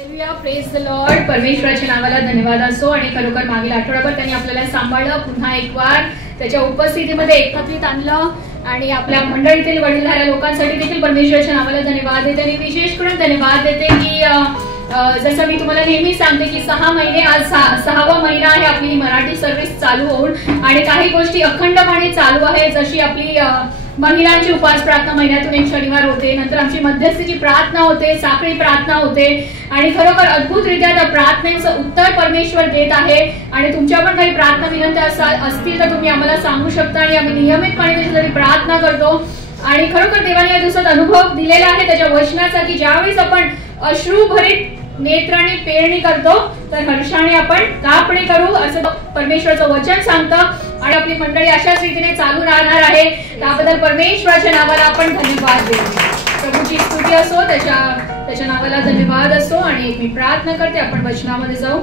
Praise the Lord. परमेश्वराच्या नावाला धन्यवाद असो. आणि खरोखर मागील आठवडाभर त्यांनी आपल्याला सांभाळलं, पुन्हा एक वार त्याच्या उपस्थितीमध्ये एकत्रित आणलं आणि आपल्या मंडळीतील वडीलधाऱ्या लोकांसाठी देखील परमेश्वराच्या नावाला धन्यवाद देते. आणि विशेष करून धन्यवाद देते की जसं मी तुम्हाला नेहमी सांगते की 6 महिने, आज 6वा महिना आहे आपली ही मराठी सर्व्हिस चालू होऊन आणि काही गोष्टी अखंडपणे चालू आहे. जशी आपली महिलांची उपास प्रार्थना महिन्यातून एक शनिवार होते, नंतर आमची मध्यस्थीची प्रार्थना होते, साखळी प्रार्थना होते आणि खरोखर अद्भुतरित्या त्या प्रार्थनेचं उत्तर परमेश्वर देत आहे. आणि तुमच्या पण काही प्रार्थना विनंत्या असतील तर तुम्ही आम्हाला सांगू शकता आणि आम्ही नियमितपणे त्याच्यासाठी प्रार्थना करतो. आणि खरोखर देवाने या दिवसात अनुभव दिलेला आहे त्याच्या वचनाचा की ज्यावेळेस आपण अश्रूभरित नेत्राने पेरणी करतो तर हर्षाने आपण कापणी करू, असं परमेश्वराचं वचन सांगतं. आणि आपली मंडळी अशाच रीतीने चालू राहणार आहे. त्याबद्दल परमेश्वराच्या नावाला आपण धन्यवाद देऊ. प्रभूची स्तुती असो, त्याच्या नावाला धन्यवाद असो. आणि मी प्रार्थना करते, आपण वचनामध्ये जाऊ.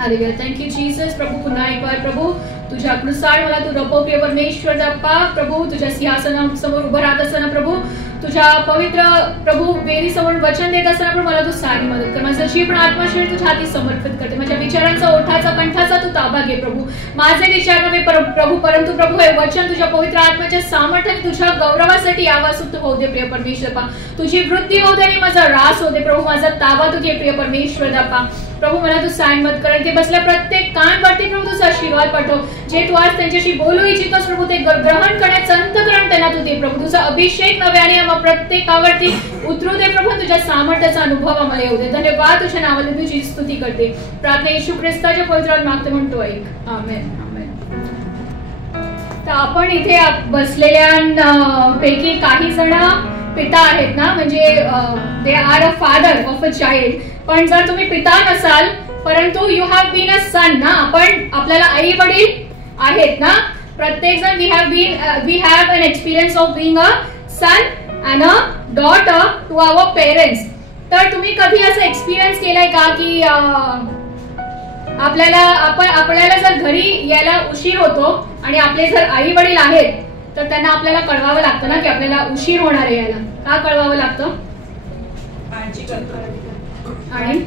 हालेलुया. Thank you Jesus. प्रभू पुन्हा एक बार प्रभू तुझ्या कृसाळ मला तू रपवते परमेश्वर बाप्पा. प्रभू तुझ्या सिंहासनासमोर उभं राहत असताना प्रभू तुझ्या पवित्र प्रभू वेदी समोर वचन देत असताना पण मला तू सारी मदत कर. माझं जीव पण आत्मशरीर तुझ्या हाती समर्पित करते. माझ्या विचारांचा, ओठाचा, कंठाचा तू ताबा घे प्रभू. माझे विचार नव्हे प्रभू, परंतु प्रभू हे वचन तुझ्या पवित्र आत्म्याच्या सामर्थ्याने तुझ्या गौरवासाठी आवाज होऊ दे प्रिय परमेश्वर. तुझी वृद्धी होऊ दे आणि माझा रास होऊ दे प्रभू. माझा ताबा तू घे प्रिय परमेश्वर बाप्पा. प्रभू मला तू सायमत कर. ते बसल्या प्रत्येक कानवरती प्रभू तुझा आशीर्वाद पाठव. जे तू आज त्यांच्याशी बोलू इच्छितोस प्रभू ते ग्रहण करण्याचं अंतःकरण त्यांना तू दे प्रभू. तुझा अभिषेक नव्याने प्रत्येकावरती उतरू दे प्रभू. तुझ्या सामर्थ्याचा अनुभव आम्हाला येऊ दे. धन्यवाद. तुझ्या नावाने तुझी स्तुती करते. प्रार्थना येशू ख्रिस्ताच्या पवित्रात मागते म्हणतो ऐक. आमेन. आमेन. तर आपण इथे बसलेल्या पैकी काही जण पिता आहेत ना, म्हणजे they are a father of a child. पण जर तुम्ही पिता नसाल परंतु you have been a son ना, आपण आपल्याला आई वडील आहेत ना, प्रत्येक जण we have an experience of being a son and a daughter to our parents. तर तुम्ही कधी असं एक्सपिरियन्स केलाय का की आपल्याला जर घरी यायला उशीर होतो आणि आपले जर आई वडील आहेत तर त्यांना आपल्याला कळवावं लागतं ना की आपल्याला उशीर होणार आहे यायला. का कळवावं लागतं? आणि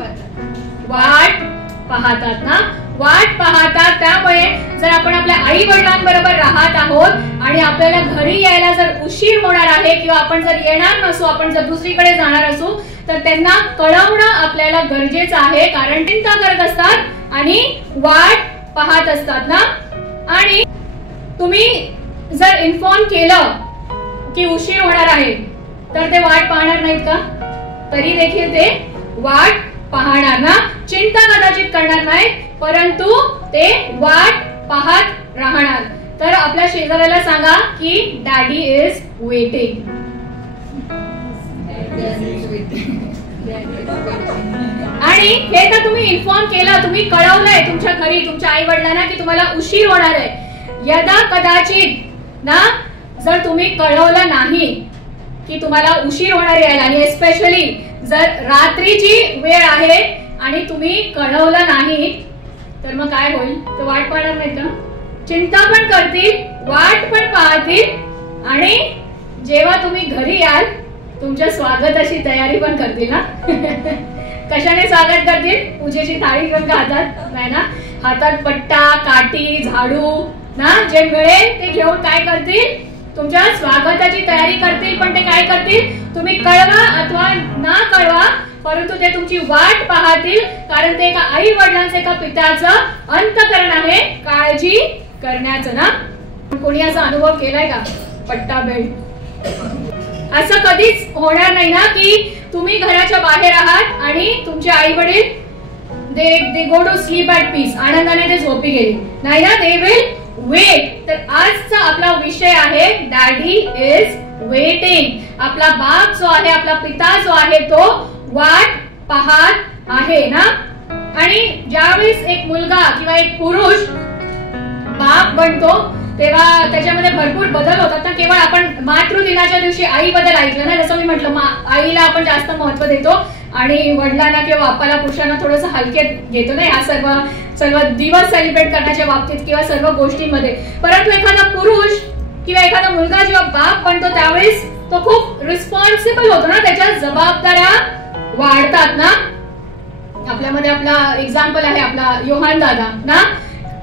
वाट पाहतात ना, वाट पाहतात. त्यामुळे जर आपण आपल्या आई वडिलांबरोबर राहत आहोत आणि आपल्याला घरी यायला जर उशीर होणार आहे किंवा आपण जर येणार नसू, आपण जर दुसरीकडे जाणार असू तर त्यांना कळवणं आपल्याला गरजेचं आहे. कारण चिंता करत असतात आणि वाट पाहत असतात ना. आणि तुम्ही जर इन्फॉर्म केलं की उशीर होणार आहे तर ते वाट पाहणार नाहीत का? तरी देखील ते वाट पाहणार ना. चिंता कदाचित करणार नाही परंतु ते वाट पाहत राहणार. तर आपल्या शेजाऱ्याला सांगा की डॅडी इज वेटिंग. आणि हे तर तुम्ही इन्फॉर्म केलं, तुम्ही कळवलंय तुमच्या घरी तुमच्या आई वडिलांना की तुम्हाला उशीर होणार आहे. यदा कदाचित ना जर तुम्ही कळवलं नाही की तुम्हाला उशीर होणार यायला आणि एस्पेशली जर रात्रीची वेळ आहे आणि तुम्ही कळवलं नाही तर मग काय होईल? तर वाट पाहणार नाही का? चिंता पण करतील, वाट पण पाहतील आणि जेव्हा तुम्ही घरी याल तुमच्या स्वागताची तयारी पण करतील ना. कशाने स्वागत करतील? पूजेची थाळी पण हातात नाही ना, हातात पट्टा, काठी, झाडू ना, जे मिळेल ते घेऊन काय करतील? तुमच्या स्वागताची तयारी करतील. पण ते काय करतील? तुम्ही कळवा अथवा ना कळवा परंतु ते तुमची वाट पाहतील. कारण ते एका आई वडिलांचं, एका पित्याचं अंतःकरण आहे काळजी करण्याचं ना. कोणी असा अनुभव केलाय का? पट्टा बेल्ट. असं कधीच होणार नाही ना की तुम्ही घराच्या बाहेर आहात आणि तुमचे आई वडील they go to sleep at peace, आनंदाने ते झोपी गेले नाही ना. They will wait. तर आजचा आपला विषय आहे डॅडी इज वेटिंग. आपला बाप जो आहे, आपला पिता जो आहे तो वाट पाहत आहे ना. आणि ज्यावेळेस एक मुलगा किंवा एक पुरुष बाप बनतो तेव्हा त्याच्यामध्ये भरपूर बदल होतात ना. केवळ आपण मातृदिनाच्या दिवशी आई बद्दल ऐकलं ना, जसं मी म्हटलं आईला आपण जास्त महत्व देतो आणि वडिलांना किंवा बापाला, पुरुषांना थोडंसं हलक्यात घेतो ना ह्या सर्व दिवस सेलिब्रेट करण्याच्या बाबतीत किंवा सर्व गोष्टींमध्ये. परंतु एखादा पुरुष किंवा एखादा मुलगा जेव्हा बाप बनतो त्यावेळेस तो खूप रिस्पॉन्सिबल होतो ना, त्याच्या जबाबदाऱ्या वाढतात ना. आपल्यामध्ये आपला एक्झाम्पल आहे आपला योहान दादा ना.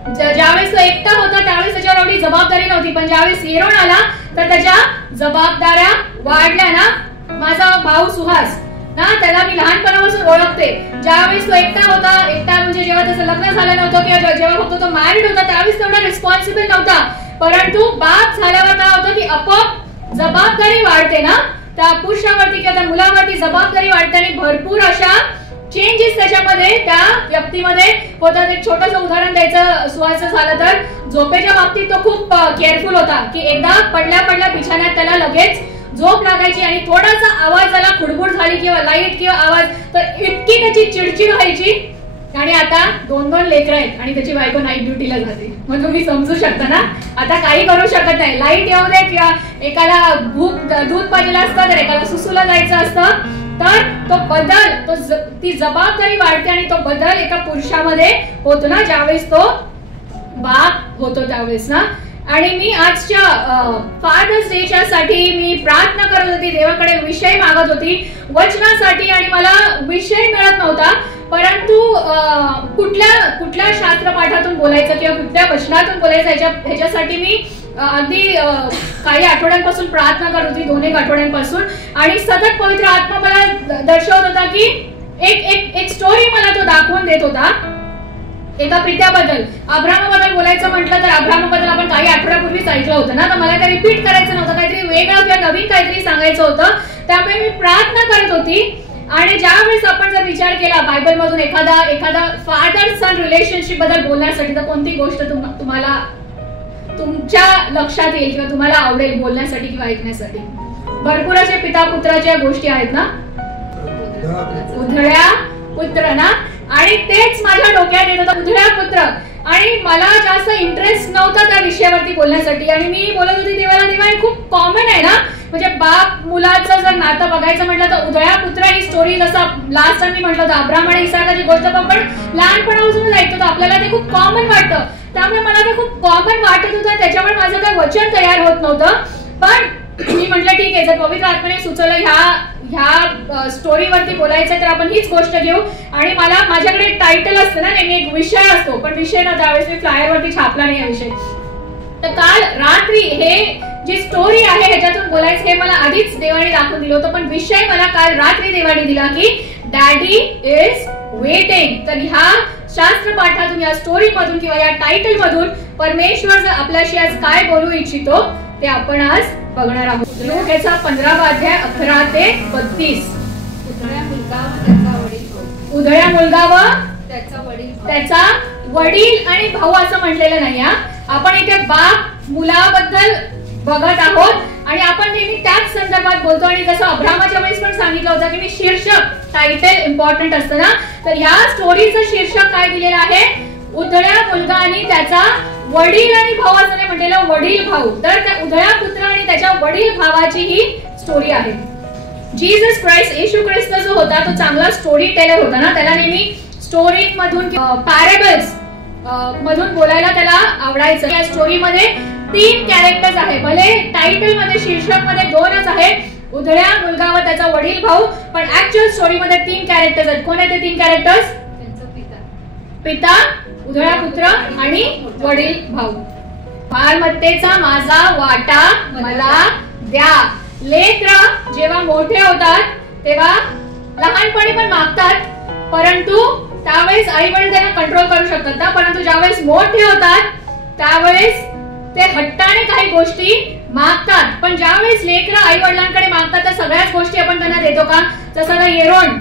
ज्यावेळेस तो एकटा होता त्यावेळेस त्याच्यावर एवढी जबाबदारी नव्हती, पण ज्यावेळेस येरोन आला तर त्याच्या जबाबदाऱ्या वाढल्या ना. माझा भाऊ सुहास ना, त्याला मी लहानपणापासून ओळखते. ज्यावेळेस तो एकटा होता, एकटा म्हणजे जेव्हा त्याचं लग्न झालं नव्हतं किंवा जेव्हा फक्त तो मॅरिड होता त्यावेळेस तेवढा रिस्पॉन्सिबल नव्हता. परंतु बाप झाल्यावर काय होतं की आपोआप जबाबदारी वाढते ना, त्या पुरुषावरती किंवा त्या मुलावरती जबाबदारी वाढते आणि भरपूर अशा चेंजेस त्याच्यामध्ये त्या व्यक्तीमध्ये होतात. एक छोटंसं उदाहरण द्यायचं सुहाचं झालं तर झोपेच्या बाबतीत तो खूप केअरफुल होता की एकदा पडल्या बिछाण्यात त्याला लगेच झोप लागायची आणि थोडासा आवाज झाला, खुडबुड झाली किंवा लाईट किंवा आवाज तर इतकी त्याची चिडचिड व्हायची. आणि आता 2 लेकरं आहेत आणि त्याची बायको नाईट ड्युटीला जाते. मग तुम्ही समजू शकता ना, आता काही करू शकत नाही. लाईट येऊ दे किंवा एकाला दूध पाहिजे असतं तर एकाला सुसूला जायचं असतं, तर तो बदल ती जबाबदारी वाढते आणि तो बदल एका पुरुषामध्ये होतो ना ज्यावेळेस तो बाप होतो त्यावेळेस ना. आणि मी आजच्या फादर्स डेच्या साठी मी प्रार्थना करत होती, देवाकडे विषय मागत होती वचनासाठी आणि मला विषय मिळत नव्हता. परंतु कुठल्या शास्त्रपाठातून बोलायचं किंवा कुठल्या वचनातून बोलायचं ह्याच्यासाठी मी अगदी काही आठवड्यांपासून प्रार्थना करत होती, 2-1 आठवड्यांपासून. आणि सतत पवित्र आत्मा मला दर्शवत होता की एक स्टोरी मला तो दाखवून देत होता एका पित्याबद्दल. अब्राहामाबद्दल बोलायचं म्हटलं तर अब्राहामाबद्दल आपण काही आठवड्यापूर्वीच ऐकलं होतं ना, तर मला ते रिपीट करायचं नव्हतं, काहीतरी वेगळं किंवा नवीन काहीतरी सांगायचं होतं. त्यामुळे मी प्रार्थना करत होती. आणि ज्यावेळेस आपण जर विचार केला बायबल मधून एखादा फादर सन रिलेशनशिप बद्दल बोलण्यासाठी तर कोणती गोष्ट तुम्हाला तुमच्या लक्षात येईल किंवा तुम्हाला आवडेल बोलण्यासाठी किंवा ऐकण्यासाठी? भरपूर असे पिता पुत्राच्या गोष्टी आहेत ना, उधळ्या पुत्र ना. आणि तेच माझ्या डोक्यात येत होतं, उधळ्या पुत्र. आणि मला जास्त इंटरेस्ट नव्हता त्या विषयावरती बोलण्यासाठी. आणि मी बोलत होती देवाला हे खूप कॉमन आहे ना, म्हणजे बाप मुलाचं जर नातं बघायचं म्हटलं तर उधळ्या पुत्र ही स्टोरी जसं लास्ट टाइम मी म्हटलं होतं अब्राहम आणि इसाकाची गोष्ट आपण लहानपणापासून ऐकतो, आपल्याला ते खूप कॉमन वाटतं. त्यामुळे मला ते खूप कॉमन वाटत होतं, त्याच्यामुळे माझं काही वचन तयार होत नव्हतं. पण मी म्हटलं ठीक आहे, जर पवित्र आत्म्याने सुचवलं ह्या स्टोरीवरती बोलायचं तर आपण हीच गोष्ट घेऊ. आणि माझ्याकडे एक टायटल असतं ना, नेहमी एक विषय असतो, पण विषय ना त्यावेळेस मी फ्लायरवरती छापला नाही हा विषय. तर काल रात्री हे जी स्टोरी आहे ह्याच्यातून बोलायचं हे मला आधीच देवाने दाखवून दिलं होतं, पण विषय मला काल रात्री देवाने दिला की डॅडी इज वेटिंग. तर ह्या शास्त्र पाठातून, या स्टोरी मधून किंवा या टायटल मधून परमेश्वर आपल्याशी आज काय बोलू इच्छितो ते आपण आज बघणार आहोत. लूक याचा 15वा अध्याय 11 ते 32. उधळ्या मुलगा व त्याचा वडील आणि भाऊ असं म्हटलेलं नाही. आपण इथे बाप मुलाबद्दल बघत आहोत आणि आपण नेहमी त्याच संदर्भात बोलतो. आणि जसं अब्राहमाच्या वेळेस पण सांगितलं होतं की मी शीर्षक टायटल इम्पॉर्टंट असतं ना, तर ह्या स्टोरीचं शीर्षक काय दिलेलं आहे? उधळ्या मुलगा आणि त्याचा वडील आणि भाऊ असं नाही म्हटलेलं, वडील भाऊ. तर त्या उधळ्या पुत्र आणि त्याच्या वडील भावाची ही स्टोरी आहे. जीसस क्राइस्ट येशू ख्रिस्त जो होता तो चांगला स्टोरी टेलर होता ना, त्याला नेहमी स्टोरी मधून पॅरेबल्स मधून बोलायला त्याला आवडायचं. या स्टोरी मध्ये 3 कॅरेक्टर्स आहे, भले टायटल मध्ये शीर्षक मध्ये 2च आहे, उधळ्या मुलगा व त्याचा वडील भाऊ, पण ऍक्च्युअल स्टोरी मध्ये 3 कॅरेक्टर्स आहेत. कोण आहेत ते 3 कॅरेक्टर्स? पिता, उधळा पुत्र आणि वडील भाऊ. मालमत्तेचा माझा वाटा मला द्या. लेकरं जेव्हा मोठे होतात तेव्हा लहानपणी पण मागतात, परंतु त्यावेळेस आई वडील त्यांना कंट्रोल करू शकतात ना. परंतु ज्यावेळेस मोठे होतात त्यावेळेस ते हट्टाने काही गोष्टी मागतात. पण ज्यावेळेस लेकरं आई वडिलांकडे मागतात त्या सगळ्याच गोष्टी आपण त्यांना देतो का? जसं ना येरोन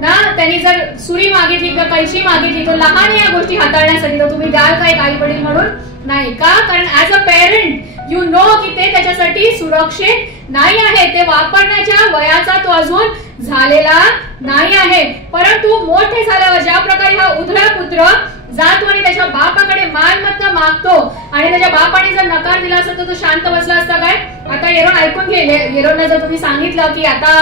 ना, त्यांनी जर सुरी मागितली किंवा कैची मागितली तो लहान या गोष्टी हाताळण्यासाठी, तर तुम्ही द्याल का एक आई वडील म्हणून? नाही का? कारण as a parent you know की ते त्याच्यासाठी सुरक्षित नाही आहे, ते वापरण्याच्या वयाचा तो अजून झालेला नाही आहे. परंतु मोठे झाल्यावर ज्या प्रकारे हा उधळा पुत्र जातो आणि त्याच्या बापाकडे मालमत्ता मागतो आणि त्याच्या बापाने जर नकार दिला असता तर तो शांत बसला असता काय? आता येरोन ऐकून गेले. येरोनला जर तुम्ही सांगितलं की आता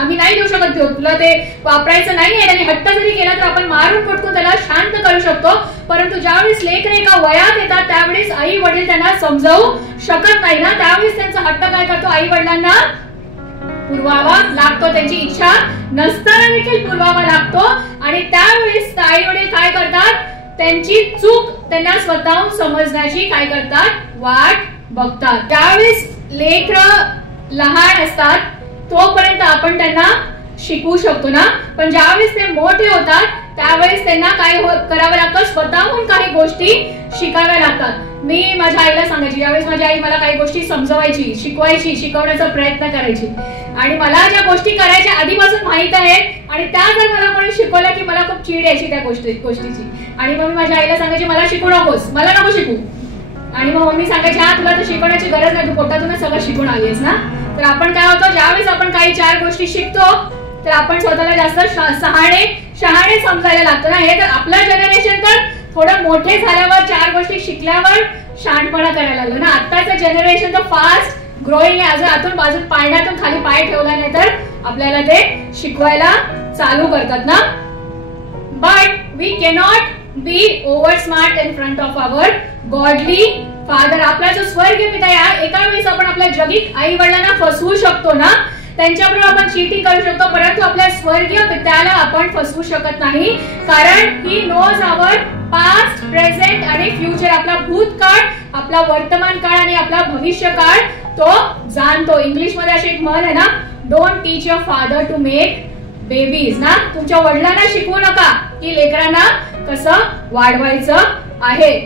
आम्ही नाही देऊ शकत, तुला ते वापरायचं नाहीये, त्याने हट्ट जरी केला तर आपण मारून फटकून त्याला शांत करू शकतो. परंतु ज्यावेळेस लेकरं एका वयात येतात त्यावेळेस आई वडील त्यांना समजावू शकत नाही ना, त्यावेळेस त्यांचा हट्ट काय करतो? आई वडिलांना पुरवावा लागतो, त्यांची इच्छा नसताना देखील पुरवावा लागतो. आणि त्यावेळेस आई वडील काय करतात, त्यांची चूक त्यांना स्वतःहून समजण्याची काय करतात, वाट बघतात. त्यावेळेस लेकरं लहान असतात तोपर्यंत आपण त्यांना शिकवू शकतो ना, पण ज्यावेळेस ते मोठे होतात त्यावेळेस त्यांना काय करावं लागतं, स्वतःहून काही गोष्टी शिकाव्या लागतात. मी माझ्या आईला सांगायची, ज्यावेळेस माझी आई मला काही गोष्टी समजवायची, शिकवायची, शिकवण्याचा प्रयत्न करायची आणि मला ज्या गोष्टी करायच्या आधीपासून माहित आहेत आणि त्या जर मला कोणी शिकवल्या की मला खूप चीड यायची त्या गोष्टीची. आणि मग मी माझ्या आईला सांगायची मला शिकू नकोस, मला नको शिकू. आणि मग मम्मी सांगायची हा तुला तर शिकवण्याची गरज नाही, तू पोटातूनच सगळं शिकून आलीस ना. तर आपण काय होतं, ज्यावेळेस आपण काही 4 गोष्टी शिकतो तर आपण स्वतःला जास्त शहाणे समजायला लागतो ना. हे तर आपलं जनरेशन तर थोडं मोठे झाल्यावर 4 गोष्टी शिकल्यावर शहाणपणा करायला लागलं ना. आत्ताचं जनरेशन तर फास्ट ग्रोईंग आहे. अजून बाजून पाण्यातून खाली पाय ठेवला नाही तर आपल्याला ते शिकवायला चालू करतात ना. But we cannot be over smart in front of our godly father. आपला जो स्वर्गीय पिता आहे, एका वेळेस आपण आपल्या जगिक आई वडिलांना फसवू शकतो ना, त्यांच्याबरोबर आपण चीटिंग करू शकतो, परंतु आपल्या स्वर्गीय पित्याला आपण फसवू शकत नाही. कारण he knows our past, present आणि फ्युचर. आपला भूतकाळ, आपला वर्तमान काळ आणि आपला भविष्य काळ तो जाणतो. इंग्लिश मध्ये अशी एक म्हण आहे ना, don't teach your father to make babies ना. तुमच्या वडिलांना शिकवू नका की लेकरांना कसं वाढवायचं आहे.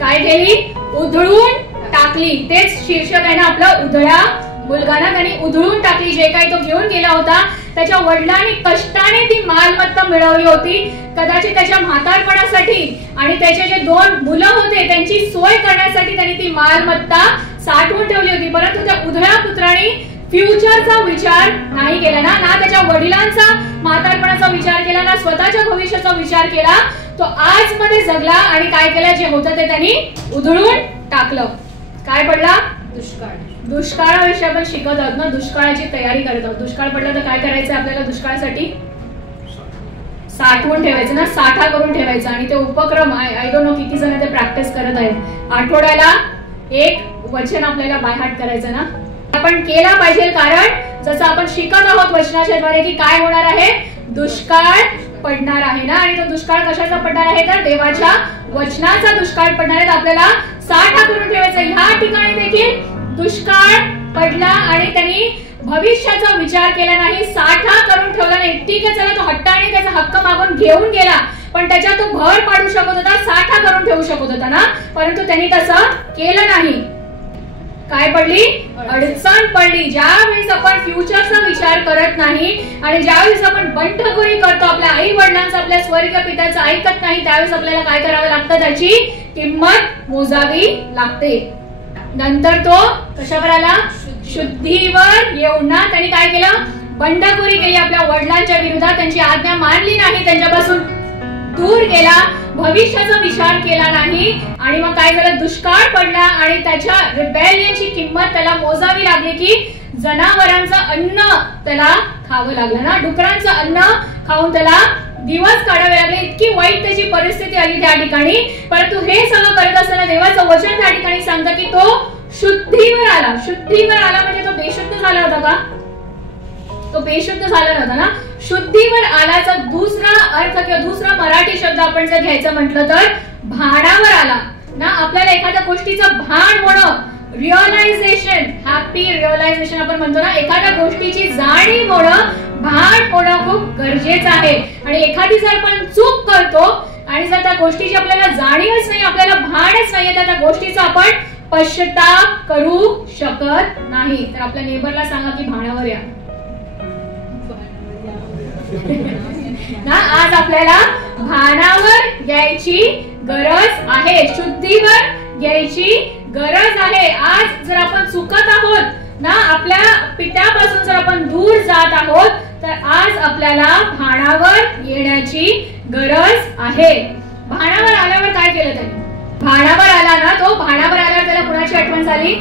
काय केली, उधळून टाकली. तेच शीर्षक आहे ना आपलं, उधळा मुलगाना त्यांनी उधळून टाकली. जे काही तो घेऊन गेला होता, त्याच्या वडिलांनी कष्टाने ती मालमत्ता मिळवली होती. कदाचित त्याच्या म्हातारपणासाठी आणि त्याचे जे 2 मुलं होते त्यांची सोय करण्यासाठी त्यांनी ती मालमत्ता साठवून ठेवली होती. परंतु त्या उधळ्या पुत्राने फ्युचरचा विचार नाही केला ना, ना त्याच्या वडिलांचा म्हातारपणाचा विचार केला, ना स्वतःच्या भविष्याचा विचार केला. तो आज मध्ये जगला आणि काय केलं, जे होतं ते त्यांनी उधळून टाकलं. काय पडला, दुष्काळ. दुष्काळाविषयी आपण शिकत आहोत ना, दुष्काळाची तयारी करत आहोत. दुष्काळ पडला तर काय करायचं आपल्याला, दुष्काळासाठी साठवून ठेवायचं ना, साठा करून ठेवायचा. आणि ते उपक्रम आय डोंट नो किती जण ते प्रॅक्टिस करत आहेत. आठवड्याला 1 वचन आपल्याला बायहाट करायचं ना, आपण केला पाहिजे. कारण जसं आपण शिकत आहोत वचनाच्या द्वारे की काय होणार आहे, दुष्काळ पडणार आहे ना. आणि तो दुष्काळ कशाचा पडणार आहे, तर देवाच्या वचनाचा दुष्काळ पडणार आहे. आपल्याला साठा करून ठेवायचा. ह्या ठिकाणी देखील दुष्काळ पडला आणि त्यांनी भविष्याचा विचार केला नाही, साठा करून ठेवला नाही. ठीक आहे, चला तो हट्टाने त्याचा हक्क मागून घेऊन गेला, पण त्याच्यात तो भर पाडू शकत होता, साठा करून ठेवू शकत होता ना, परंतु त्यांनी तसं केलं नाही. काय पडली, अडचण पडली. ज्यावेळेस आपण फ्युचरचा विचार करत नाही आणि ज्यावेळेस आपण बंडखोरी करतो, आपल्या आई वडिलांचं, आपल्या स्वर्गीय पित्याचं ऐकत नाही, त्यावेळेस आपल्याला काय करावं लागतं, त्याची किंमत मोजावी लागते. नंतर तो कशावर आला, शुद्धीवर येऊन ना त्यांनी काय केलं, बंडखोरी केली आपल्या वडिलांच्या विरोधात, त्यांची आज्ञा मानली नाही, त्यांच्यापासून दूर गेला, भविष्याचा विचार केला नाही. आणि मग काय झालं, दुष्काळ पडला आणि त्याच्या रिबेलियनची किंमत त्याला मोजावी लागली की जनावरांचं अन्न त्याला खावं लागलं ना, डुकरांचं अन्न खाऊन त्याला दिवस काढावे लागले. इतकी वाईट त्याची परिस्थिती आली त्या ठिकाणी. परंतु हे सगळं करत असताना देवाचं वचन त्या ठिकाणी सांगतं की तो शुद्धीवर आला. शुद्धीवर आला म्हणजे तो बेशुद्ध झाला होता का, तो बेशुद्ध झाला नव्हता ना. शुद्धीवर आल्याचा दुसरा अर्थ किंवा दुसरा मराठी शब्द आपण जर घ्यायचं म्हटलं तर भानावर आला ना. आपल्याला एखाद्या गोष्टीचं भान होणं, रिअलायझेशन, हॅपी रिअलायझेशन आपण म्हणतो ना, एखाद्या गोष्टीची जाणीव होणं, भान होणं खूप गरजेचं आहे. आणि एखादी जर आपण चूक करतो आणि जर त्या गोष्टीची आपल्याला जाणीवच नाही, आपल्याला भानच नाहीये, तर त्या गोष्टीचा आपण पश्चाताप करू शकत नाही. तर आपल्या नेबरला सांगा की भानावर या ना. आज आपल्याला भानावर यायची गरज आहे, शुद्धीवर यायची गरज आहे. आज जर आपण चुकत आहोत ना, आपल्या पित्यापासून जर आपण दूर जात आहोत, तर आज आपल्याला भानावर येण्याची गरज आहे. भानावर आल्यावर काय केलं त्यांनी, भानावर आला ना, तो भानावर आल्यावर त्याला कुणाची आठवण झाली,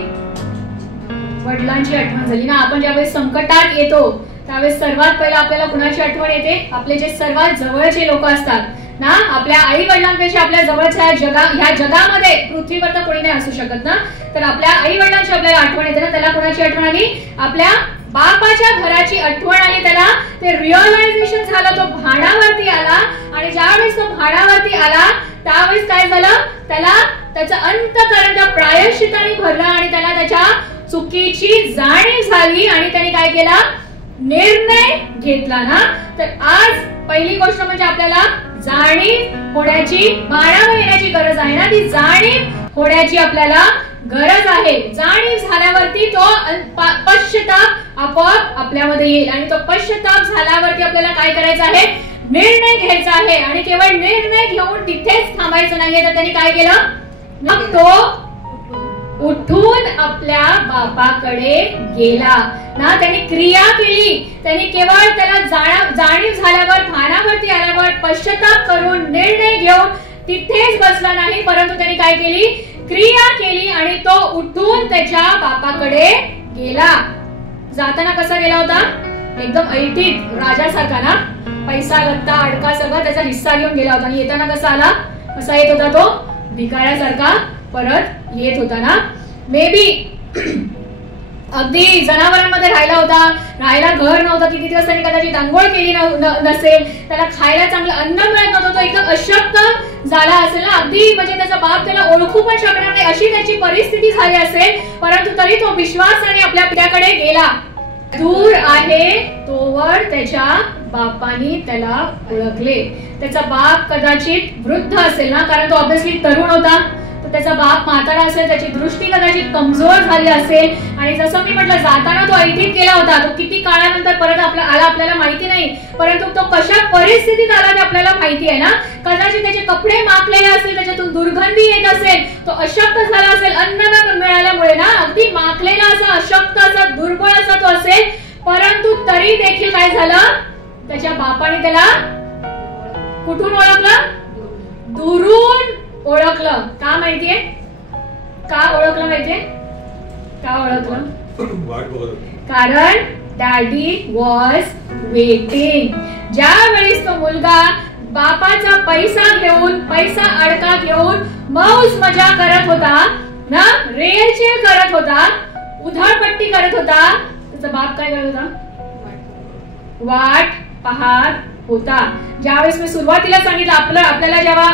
वडिलांची आठवण झाली ना. आपण ज्यावेळेस संकटात येतो त्यावेळेस सर्वात पहिला आपल्याला कुणाची आठवण येते, आपले जे सर्वात जवळचे लोक असतात ना. आपल्या आई वडिलांपेक्षा आपल्या जवळच्या ह्या जगामध्ये पृथ्वीवर तर कोणी नाही असू शकत ना. तर आपल्या आई वडिलांची आपल्याला आठवण येते ना. त्याला कोणाची आठवण आली, आपल्या बापाच्या घराची आठवण आली त्याला, ते रिअलायझेशन झालं, तो भानावरती आला. आणि ज्यावेळेस तो भानावरती आला त्यावेळेस काय झालं, त्याला त्याचं अंतःकरण प्रायश्चित्ताने भरलं आणि त्याला त्याच्या चुकीची जाणीव झाली आणि त्याने काय केला, निर्णय घेतला ना. तर आज पहिली गोष्ट म्हणजे आपल्याला जाणीव होण्याची, भानावर येण्याची गरज आहे ना, ती जाणीव होण्याची आपल्याला गरज आहे. जाणीव झाल्यावरती तो पश्चाताप आपोआप आपल्यामध्ये येईल आणि तो पश्चाताप झाल्यावरती आपल्याला काय करायचं आहे, निर्णय घ्यायचा आहे. आणि केवळ निर्णय घेऊन तिथेच थांबायचं नाहीये. तर त्यांनी काय केलं, मग तो उठून आपल्या बापाकडे गेला ना. त्यांनी क्रिया केली. त्यांनी केवळ त्याला जाणीव झाल्यावर, भानावरती आल्यावर पश्चाताप करून निर्णय घेऊन तिथेच बसला नाही, परंतु त्यांनी काय केली, क्रिया केली आणि तो उठून त्याच्या बापाकडे गेला. जाताना कसा गेला होता, एकदम ऐटीत राजासारखा ना, पैसा गत्ता अडका सगळं त्याचा हिस्सा घेऊन गेला होता. आणि येताना कसा आला, कसा येत होता, तो भिकाऱ्यासारखा परत येत होता ना. मे बी अगदी जनावरांमध्ये राहिला होता, राहायला घर नव्हतं, किती दिवस त्यांनी कदाचित अंघोळ केली नसेल, त्याला खायला चांगलं अन्न मिळत नव्हतं, तो एकदम अशक्त झाला असेल ना. अगदी म्हणजे त्याचा बाप त्याला ओळखू पण शकणार नाही अशी त्याची परिस्थिती झाली असेल, परंतु तरी तो विश्वासाने आपल्या पित्याकडे गेला. दूर आहे तोवर त्याच्या बापानी त्याला ओळखले. त्याचा बाप कदाचित वृद्ध असेल ना, कारण तो ऑब्विसली तरुण होता, तर त्याचा बाप म्हातारा असेल, त्याची दृष्टी कदाचित कमजोर झाली असेल. आणि जसं मी म्हटलं, जाताना तो ऐटीत गेला होता, तो किती काळानंतर परत आला आपल्याला माहिती नाही, परंतु तो कशा परिस्थितीत आला ते आपल्याला माहिती आहे ना. कदाचित त्याचे कपडे माखलेले असेल, त्याच्यातून दुर्गंधी येत असेल, तो अशक्त झाला असेल अन्न न मिळाल्यामुळे ना, अगदी माखलेला असा, अशक्त असा, दुर्बळ असा तो असेल, परंतु तरी देखील काय झालं, त्याच्या बापाने त्याला कुठून ओळखलं, दुरून ओळखलं. का माहितीये, का ओळखलं माहितीये, का ओळखलं, कारण डॅडी वॉज वेटिंग. ज्या वेळेस तो मुलगा बापाचा पैसा घेऊन, पैसा अडका घेऊन मौज मजा करत होता ना, रेलचेल करत होता, उधळपट्टी करत होता, त्याचा बाप काय करत होता, वाट पाहत होता. ज्यावेळेस मी सुरुवातीला सांगितलं, आपल्याला जेव्हा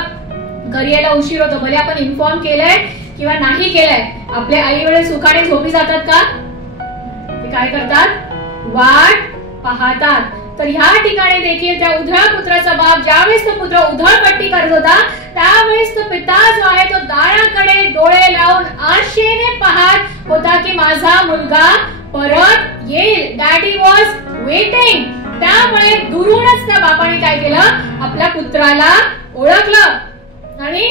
घरी यायला उशीर होतो, भले आपण इन्फॉर्म केलंय किंवा नाही केलंय, आपले आई वडील सुखाने झोपी जातात का, ते काय करतात, वाट पाहतात. तर ह्या ठिकाणी देखील त्या उधळ पुत्राचा बाप, ज्यावेळेस तो पुत्र उधळपट्टी करत होता, त्यावेळेस तो पिता जो आहे तो दाराकडे डोळे लावून आशेने पाहत होता की माझा मुलगा परत येईल. Daddy was waiting. त्यामुळे दुरूनच त्या बापाने काय केलं, आपल्या पुत्राला ओळखलं. आणि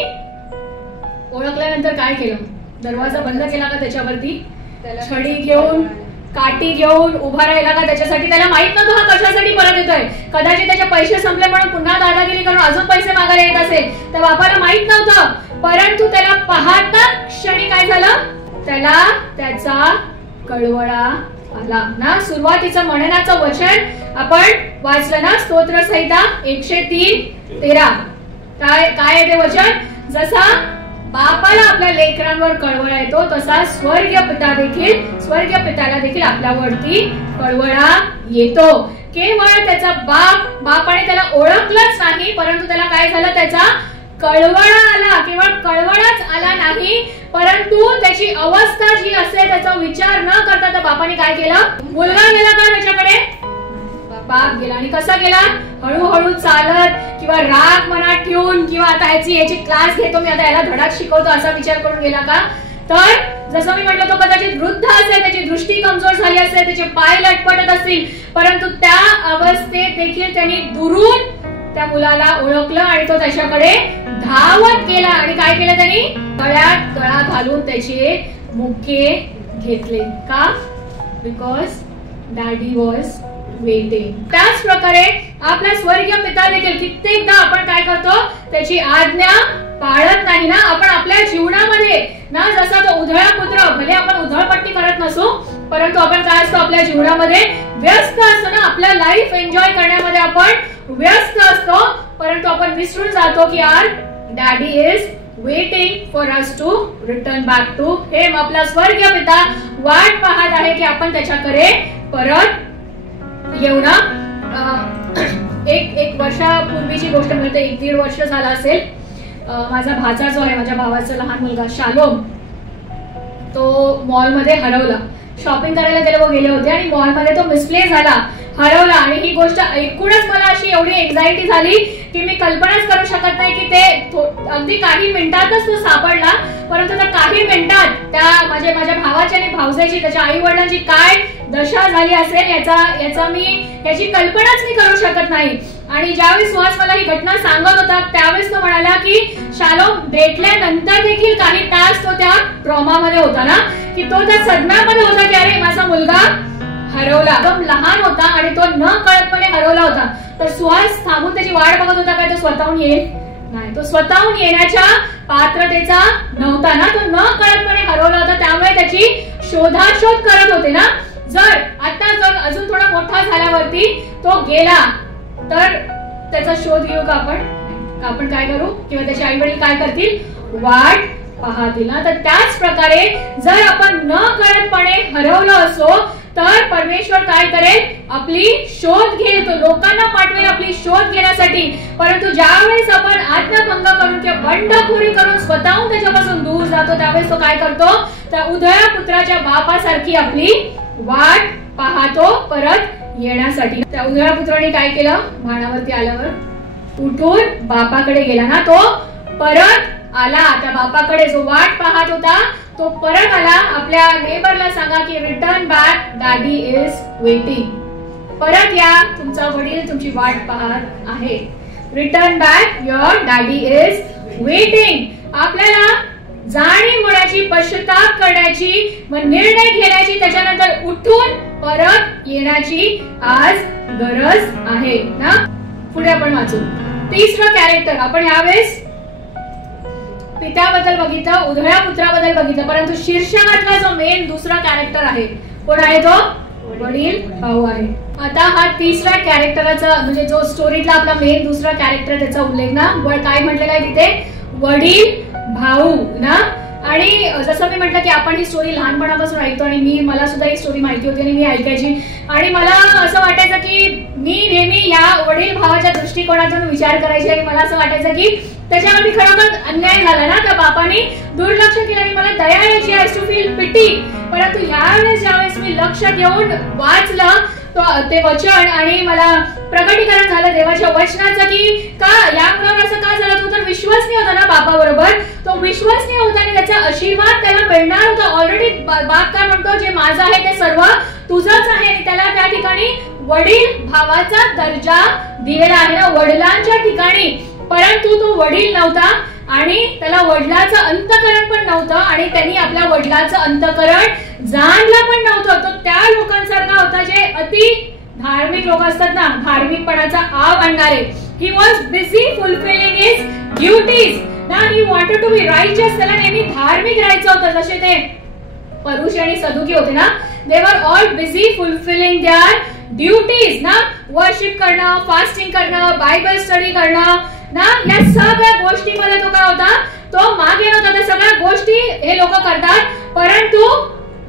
ओळखल्यानंतर काय केलं, दरवाजा बंद केला का, त्याच्यावरती छडी घेऊन, काठी घेऊन उभा राहिला का, त्याच्यासाठी त्याला माहित नव्हतं हा कशासाठी परत येतोय. कदाचित त्याचे पैसे संपले म्हणून पुन्हा दादागिरी करून अजून पैसे मागायला येत असेल, तर बापाला माहित नव्हतं. परंतु त्याला पाहता क्षणी काय झालं, त्याला त्याचा कळवळा आला ना. सुरुवातीचं म्हणण्याचं वचन आपण वाचलं ना, स्तोत्र संहिता 103:13. काय ते वचन, जसा बापाला आपल्या लेकरांवर कळवळा येतो, तसा स्वर्गीय पित्याला देखील आपल्यावरती कळवळा येतो. केवळ त्याचा बापाने त्याला ओळखलंच नाही, परंतु त्याला काय झालं, त्याचा कळवळा आला. केवळ कळवळाच आला नाही, परंतु त्याची अवस्था जी असेल त्याचा विचार न करता त्या बापाने काय केलं, मुलगा गेला का त्याच्याकडे, बाप गेला. आणि कसा गेला, हळूहळू चालत किंवा राग मनात ठेवून किंवा आता याची क्लास घेतो मी, आता याला धडाक शिकवतो असा विचार करून गेला का. तर जसं मी म्हटलं, तो कदाचित वृद्ध असेल, त्याची दृष्टी कमजोर झाली असेल, त्याचे पाय लटपटत असतील, परंतु त्या अवस्थेत देखील त्यांनी दुरून त्या मुलाला ओळखलं आणि तो त्याच्याकडे धावत गेला. आणि काय केलं त्यांनी, गळ्यात गळा घालून त्याचे मुके घेतले. का, बिकॉज डॅडी वॉज वेटिंग. त्याच प्रकारे आपला स्वर्गीय पिता देखील कित्येकदा आपण काय करतो, त्याची आज्ञा पाळत नाही ना. आपण आपल्या जीवनामध्ये ना, जसा तो उधळा पुत्र, भले आपण उधळपट्टी करत नसू, परंतु आपण काय असतो, आपल्या जीवनामध्ये व्यस्त असतो ना, आपल्या लाईफ एन्जॉय करण्यामध्ये आपण व्यस्त असतो, परंतु आपण विसरून जातो की यार, daddy is waiting for us to return back to him. आपला स्वर्गीय पिता वाट पाहत आहे की आपण त्याच्याकडे परत येऊ ना. एक वर्षापूर्वीची गोष्ट मिळते, 1-1.5 वर्ष झाला असेल. माझा भाचा जो आहे, माझ्या भावाचा लहान मुलगा शालोम, तो मॉलमध्ये हरवला. शॉपिंग करायला ते लोक गेले होते आणि मॉलमध्ये तो मिसप्लेस झाला, हरवला. आणि ही गोष्ट ऐकूनच मला अशी एवढी एन्झायटी झाली की मी कल्पनाच करू शकत नाही की ते अगदी काही मिनिटातच तो सापडला. परंतु त्या काही मिनिटात त्या माझ्या भावाची आणि भावजाईची, त्याच्या आई वडिलांची काय दशा झाली असेल याची कल्पनाच मी करू शकत नाही. आणि ज्यावेळेस सुहास मला ही घटना सांगत होता त्यावेळेस तो म्हणाला की शालोम भेटल्यानंतर देखील काही तास तो त्या ट्रॉमामध्ये होता ना, की तो त्या सदम्यामध्ये होता की अरे माझा मुलगा हरवला. एकदम लहान होता आणि तो न कळतपणे हरवला होता. तर सुहास थांबून त्याची वाट बघत होता काय तो स्वतःहून येईल, नाही, तो स्वतःहून येण्याच्या पात्रतेचा नव्हता ना, तो न कळतपणे हरवला होता. त्यामुळे त्याची शोधाशोध करत होते ना. जर अजून थोडा मोठा झाल्यावरती तो गेला तर त्याचा शोध घेऊ का आपण काय करू, किंवा त्याचे आई वडील काय करतील, वाट पाहतील ना. तर त्याच प्रकारे जर आपण न कळतपणे हरवलो असो तर परमेश्वर काय करेल, आपली शोध घेईल, तो लोकांना पाठवेल आपली शोध घेण्यासाठी. परंतु ज्यावेळेस आपण आज्ञाभंग करून किंवा बंडखोरी करून स्वतःहून त्याच्यापासून दूर जातो त्यावेळेस तो काय करतो, त्या उधळ्या पुत्राच्या बापासारखी आपली वाट पाहतो परत येण्यासाठी. त्या उधळ्या पुत्राने काय केलं, भानावरती आल्यावर उठून बापाकडे गेला ना, तो परत आला. त्या बापाकडे जो वाट पाहत होता तो परत आला. आपल्या नेबरला सांगा की return back, daddy is waiting. परत या, तुमचा वडील तुमची वाट पाहत आहे. Return back, your daddy is waiting. आपल्याला जाणीव होण्याची, पश्चाताप करण्याची, मग निर्णय घेण्याची, त्याच्यानंतर उठून परत येण्याची आज गरज आहे ना. पुढे आपण वाचू. 3रं कॅरेक्टर आपण यावेळेस पित्याबद्दल बघितलं, उधळ्या पुत्राबद्दल बघितलं, परंतु शीर्षकातला जो मेन दुसरा कॅरेक्टर आहे कोण आहे, तो वडील भाऊ आहे. आता हा 3रा कॅरेक्टरचा म्हणजे जो स्टोरीतला आपला मेन दुसरा कॅरेक्टर त्याचा उल्लेख ना काय म्हटलेला आहे तिथे, वडील भाऊ ना. आणि जसं मी म्हटलं की आपण ही स्टोरी लहानपणापासून ऐकतो आणि मला सुद्धा ही स्टोरी माहिती होती आणि मी ऐकायची. आणि मला असं वाटायचं की मी नेहमी या वडील भावाच्या दृष्टिकोनातून विचार करायचे आणि मला असं वाटायचं की त्याच्यावरती खरोखर अन्याय झाला ना, त्या बापाने दुर्लक्ष केलं आणि मला दया यायची, आय टू फील पिटी. परंतु यावेळेस ज्यावेळेस मी लक्ष देऊन वाचलं ते वचन आणि मला प्रकटीकरण झालं देवाच्या वचनाचं की का या मुलावर असं का झालं, तो तर विश्वासनीय होता ना बापाबरोबर, तो विश्वासनीय होता आणि त्याचा आशीर्वाद त्याला मिळणार होता. ऑलरेडी बाप काय म्हणतो, जे माझं आहे ते सर्व तुझंच आहे. आणि त्याला त्या ठिकाणी वडील भावाचा दर्जा दिलेला आहे ना, वडिलांच्या ठिकाणी. परंतु तो वडील नव्हता आणि त्याला वडिलाचं अंतकरण पण नव्हतं आणि त्यांनी आपल्या वडिलाचं अंतकरण जाणलं पण नव्हतं. तो त्या लोकांसारखा होता जे अति धार्मिक लोक असतात ना, धार्मिकपणाचा आव आणणारे. He was busy fulfilling his duties ना, he wanted to be righteous. त्याला नेहमी धार्मिक राहायचं होतं. जसे ते परुष आणि सदुकी होते ना, they were all busy fulfilling their duties ना, वर्शिप करणं, फास्टिंग करणं, बायबल स्टडी करणं ना, या सगळ्या गोष्टीमध्ये तो काय होता, तो मागे नव्हता. त्या सगळ्या गोष्टी हे लोक करतात, परंतु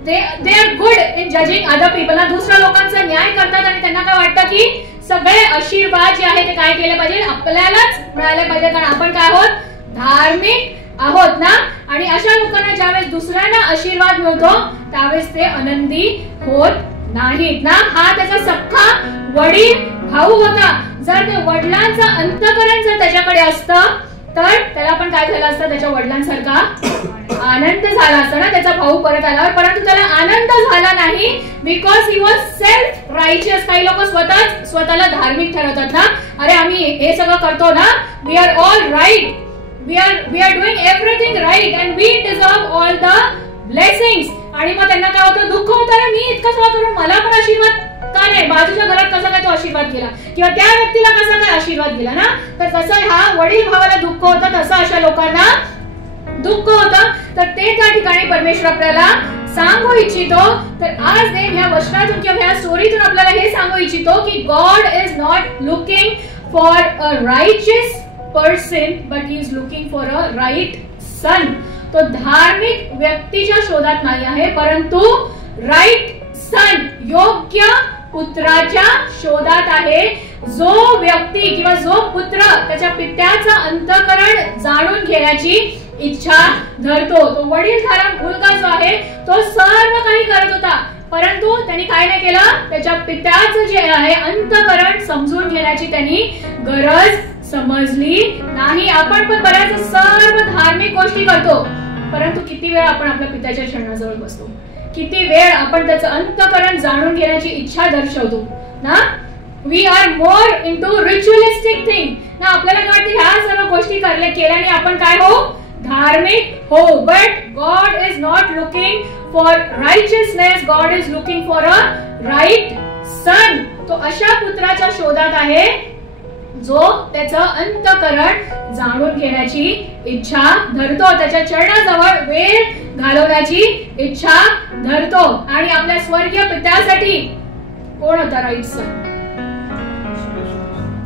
they are good in judging other people ना, दुसऱ्या लोकांचा न्याय करतात आणि त्यांना काय वाटतं की सगळे आशीर्वाद जे आहे ते काय केले पाहिजे, आपल्यालाच मिळाले पाहिजे, कारण आपण काय आहोत, धार्मिक आहोत ना. आणि अशा लोकांना ज्यावेळेस दुसऱ्यांना आशीर्वाद मिळतो त्यावेळेस ते आनंदी होत नाहीत ना. हा त्याचा सख्खा वडील भाऊ होता. जर ते वडिलांचं अंतकरण जर त्याच्याकडे असतं तर त्याला पण काय झालं असतं, त्याच्या वडिलांसारखा आनंद झाला असता ना त्याचा भाऊ परत आल्यावर. परंतु त्याला आनंद झाला नाही, because he was self righteous. काही लोक स्वतःला धार्मिक ठरवतात ना, अरे आम्ही हे सगळं करतो ना, we are all right, we are doing everything right and we deserve all the blessings. आणि मग त्यांना काय होतं, दुःख होतं, मी इतकं सगळं करून मला पण आशीर्वाद का नाही, बाजूच्या घरात कसा काय तो आशीर्वाद दिला किंवा त्या व्यक्तीला कसा काय आशीर्वाद दिला ना. तर तसं हा वडील भावाला दुःख होतं, तसं अशा लोकांना दुःख होतं. तर ते त्या ठिकाणी परमेश्वर आपल्याला सांगू इच्छितो. तर आज ह्या वचनातून किंवा ह्या स्टोरीतून आपल्याला हे सांगू इच्छितो की God is not looking for a righteous person but he is looking for a right son. तो धार्मिक व्यक्तीच्या शोधात नाही आहे, परंतु राइट सन, योग्य पुत्राच्या शोधात आहे. जो व्यक्ती किंवा जो पुत्र त्याच्या पित्याचं अंतःकरण जाणून घेण्याची इच्छा धरतो. तो वडीलधारक मुलगा जो आहे तो सर्व काही करत होता, परंतु त्यांनी काय नाही केलं, त्याच्या पित्याचं जे आहे अंतःकरण समजून घेण्याची त्यांनी गरज समजली नाही. आपण पण बऱ्याच सर्व धार्मिक गोष्टी करतो, परंतु किती वेळ आपण आपल्या पित्याच्या चरणाजवळ बसतो, किती वेळ आपण त्याचं अंतःकरण जाणून घेण्याची इच्छा दर्शवतो ना. We are more into ritualistic thing ना. आपल्याला काय वाटतं ह्या सर्व गोष्टी केल्याने आपण काय हो, धार्मिक हो. But God is not looking for righteousness, God is looking for a right son. तो अशा पुत्राच्या शोधात आहे जो त्याचं अंतःकरण जाणून घेण्याची इच्छा धरतो, त्याच्या चरणाजवळ वेळ घालवण्याची इच्छा धरतो. आणि आपल्या स्वर्गीय पित्यासाठी कोण होता राईट सन?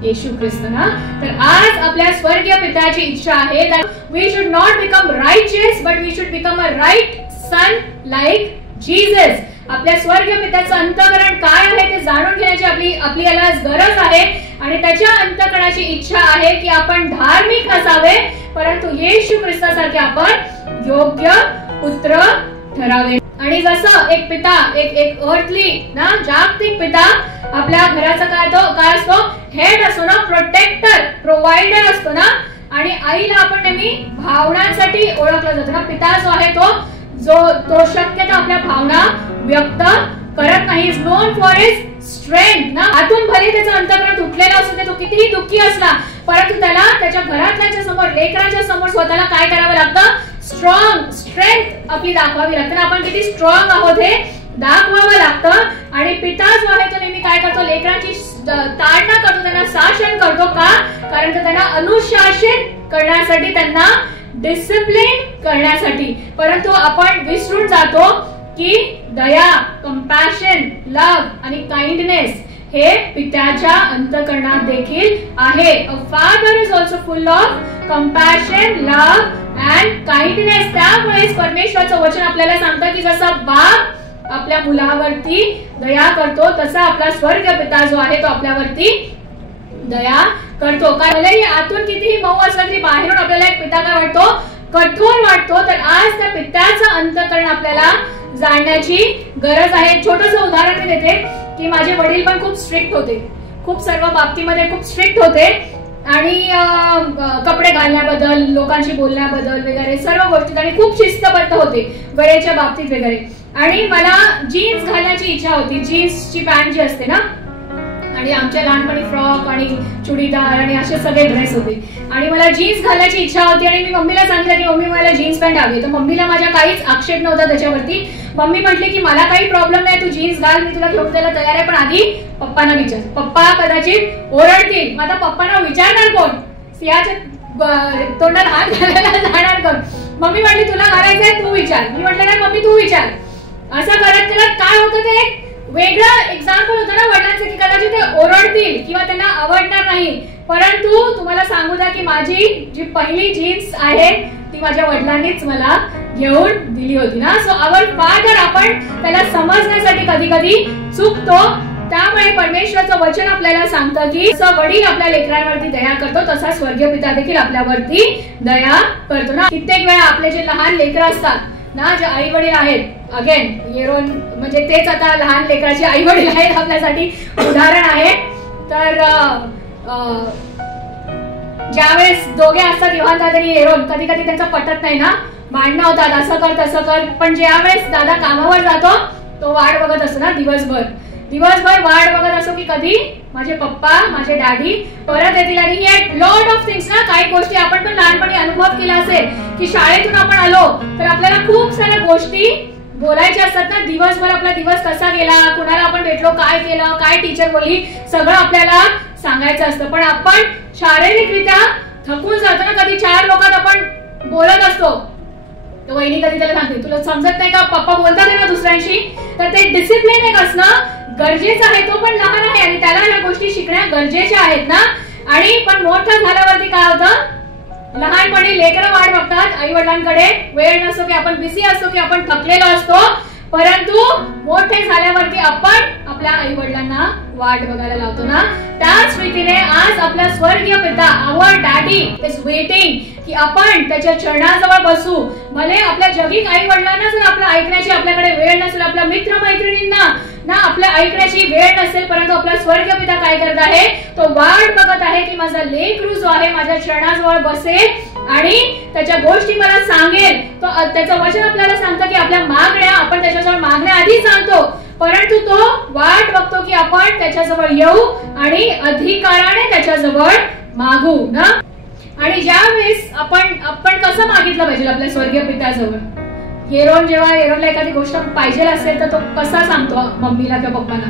येशू ख्रिस्त ना. तर आज आपल्या स्वर्गीय पित्याची इच्छा आहे that we should not become righteous but we should become a right son like Jesus. आपल्या स्वर्गीय पित्याचं अंतःकरण काय आहे ते जाणून घेण्याची आपली याला गरज आहे. आणि त्याच्या अंतःकरणाची इच्छा आहे की आपण धार्मिक नसावे, परंतु येशू ख्रिस्तासारखे आपण योग्य पुत्र ठरावे. आणि जसं एक पिता, एक अर्थली ना जागतिक पिता आपल्या घराचा काय असतो, हेड असतो ना, प्रोटेक्टर, प्रोव्हायडर असतो ना. आणि आईला आपण नेहमी भावनांसाठी ओळखलं जातं ना. पिता जो आहे तो शक्यतो आपल्या भावना व्यक्त करत नाही. Is non for his strength ना. आतून भले त्याचं अंतःकरण तुटलेलं असू दे, तो कितीही दुःखी असला, परंतु त्याला त्याच्या घरातल्याच्या समोर, लेकरांच्या समोर स्वतःला काय करावं लागतं, स्ट्रेंथ आपली दाखवावी लागते ना. आपण किती स्ट्रॉंग आहोत हे दाखवावं लागतं. आणि पिता जो आहे तो नेहमी काय करतो, लेकरांची ताडना करतो, त्यांना शासन करतो. का? कारण तो त्यांना अनुशासन करण्यासाठी, त्यांना डिसिप्लिन करण्यासाठी. परंतु आपण विसरून जातो की दया, कंपॅशन, लव्ह आणि काइंडनेस हे पित्याच्या अंतःकरणात देखील आहे. A father is also full of compassion, love and kindness. त्यामुळेच परमेश्वराचं वचन आपल्याला सांगतं की जसा बाप आपल्या मुलावरती दया करतो, तसा आपला स्वर्गीय पिता जो आहे तो आपल्यावरती दया करतो. कारण आतून कितीही मऊ असलं तरी बाहेरून आपल्याला एक पिता काय वाटतो, कठोर वाटतो. तर आज त्या पित्याचं अंतःकरण आपल्याला जाणण्याची गरज आहे. छोटंसं उदाहरण मी देते की माझे वडील पण खूप स्ट्रिक्ट होते, खूप सर्व बाबतीमध्ये खूप स्ट्रिक्ट होते. आणि कपडे घालण्याबद्दल, लोकांशी बोलण्याबद्दल वगैरे सर्व गोष्टीत, आणि खूप शिस्तबद्ध होते वेळेच्या बाबतीत वगैरे. आणि मला जीन्स घालण्याची इच्छा होती, जीन्सची पॅन्ट जी असते ना. आणि आमच्या लहानपणी फ्रॉक आणि चुडीदार आणि असे सगळे ड्रेस होते. आणि मला जीन्स घालण्याची इच्छा होती. आणि मी मम्मीला सांगितलं की मम्मी मला जीन्स पॅन्ट हवी. तर मम्मीला माझ्या काहीच आक्षेप नव्हता त्याच्यावरती. मम्मी म्हटली की मला काही प्रॉब्लेम नाही, तू जीन्स घाल, मी तुला घेऊन द्यायला तयार आहे, पण आधी पप्पांना विचार. पप्पा कदाचित ओरडतील, मग आता पप्पांना विचारणार कोण, सिंहाच्या तोंडात हात घालायला जाणार कोण. मम्मी म्हटली तुला घालायचंय, तू विचार. मी म्हटलं नाही मम्मी तू विचार. असं करत काय होतं, ते एक वेगळं एक्झाम्पल होतं ना वडिलांचं की कदाचित ते ओरडतील किंवा त्यांना आवडणार नाही. परंतु तुम्हाला सांगू द्या की माझी जी पहिली जीन्स आहे ती माझ्या वडिलांनीच मला घेऊन दिली होती ना. सो आवर फादर, आपण त्याला समजण्यासाठी कधी कधी चुकतो. त्यामुळे परमेश्वराचं वचन आपल्याला सांगतं की जसं वडील आपल्या लेकरांवरती दया करतो, तसा स्वर्गीय पिता देखील आपल्यावरती दया करतो ना. कित्येक वेळा आपले जे लहान लेकरं असतात ना, जे आई वडील आहेत, अगेन येरोन म्हणजे तेच आता लहान लेकराचे आई वडील आहेत आपल्यासाठी उदाहरण आहे. तर ज्यावेळेस दोघे असतात, योहान दादा आणि येरोन, कधी कधी त्यांचं पटत नाही ना, भांडणं होतात, असं कर तसं कर. पण ज्यावेळेस दादा कामावर जातो तो वाट बघत असतो ना, दिवसभर वाट बघत असो की कधी माझे पप्पा, माझे डॅडी परत येतील. आणि हे लॉट ऑफ थिंग्स ना, काही गोष्टी आपण पण लहानपणी अनुभव केला असेल की शाळेतून आपण आलो तर आपल्याला खूप साऱ्या गोष्टी बोलायच्या असतात ना. दिवसभर आपला दिवस कसा गेला, कुणाला आपण भेटलो, काय केलं, काय टीचर बोलली, सगळं आपल्याला सांगायचं असतं. पण आपण शारीरिकरित्या थकून जातो ना, कधी 4 लोकांत आपण बोलत असतो. तर वहिनी कधी त्याला सांगते तुला समजत नाही का, पप्पा बोलतात ना दुसऱ्यांशी. तर ते डिसिप्लिन एक असणं गरजेचं आहे. तो पण लहान आहे आणि त्याला ह्या गोष्टी शिकण्या गरजेच्या आहेत ना. आणि पण मोठं झाल्यावरती काय होतं, लहानपणी लेकरं वाट बघतात आई वडिलांकडे, वेळ नसतो की आपण बिझी असतो की आपण थकलेलो असतो. परंतु मोठे झाल्यावरती आपण आपल्या आई वडिलांना वाट बघायला लावतो ना. त्याच रीतीने आज आपला स्वर्गीय पिता आवर डॅडी इज वेटिंग की आपण त्याच्या चरणाजवळ बसू. भले आपल्या जगिक आई वडिलांना जर आपलं ऐकण्याची आपल्याकडे वेळ नसेल, आपल्या मित्र मैत्रिणींना ना आपल्या ऐकण्याची वेळ नसेल, परंतु आपला स्वर्गीय पिता काय करत आहे, तो वाट बघत आहे की माझा लेकरू जो आहे माझ्या चरणाजवळ बसेल आणि त्याच्या गोष्टी मला सांगेल. तो त्याचं वचन आपल्याला सांगतं की आपल्या मागण्या आपण त्याच्याजवळ मागण्या आधीच आणतो, परंतु तो वाट बघतो की आपण त्याच्याजवळ येऊ आणि अधिकाराने त्याच्याजवळ मागू ना. आणि ज्यावेळेस आपण कसं मागितलं पाहिजे आपल्या स्वर्गीय पित्याजवळ. जेव्हा एरोनला एखादी गोष्ट पाहिजे असेल तर तो कसा सांगतो मम्मीला किंवा पप्पाला,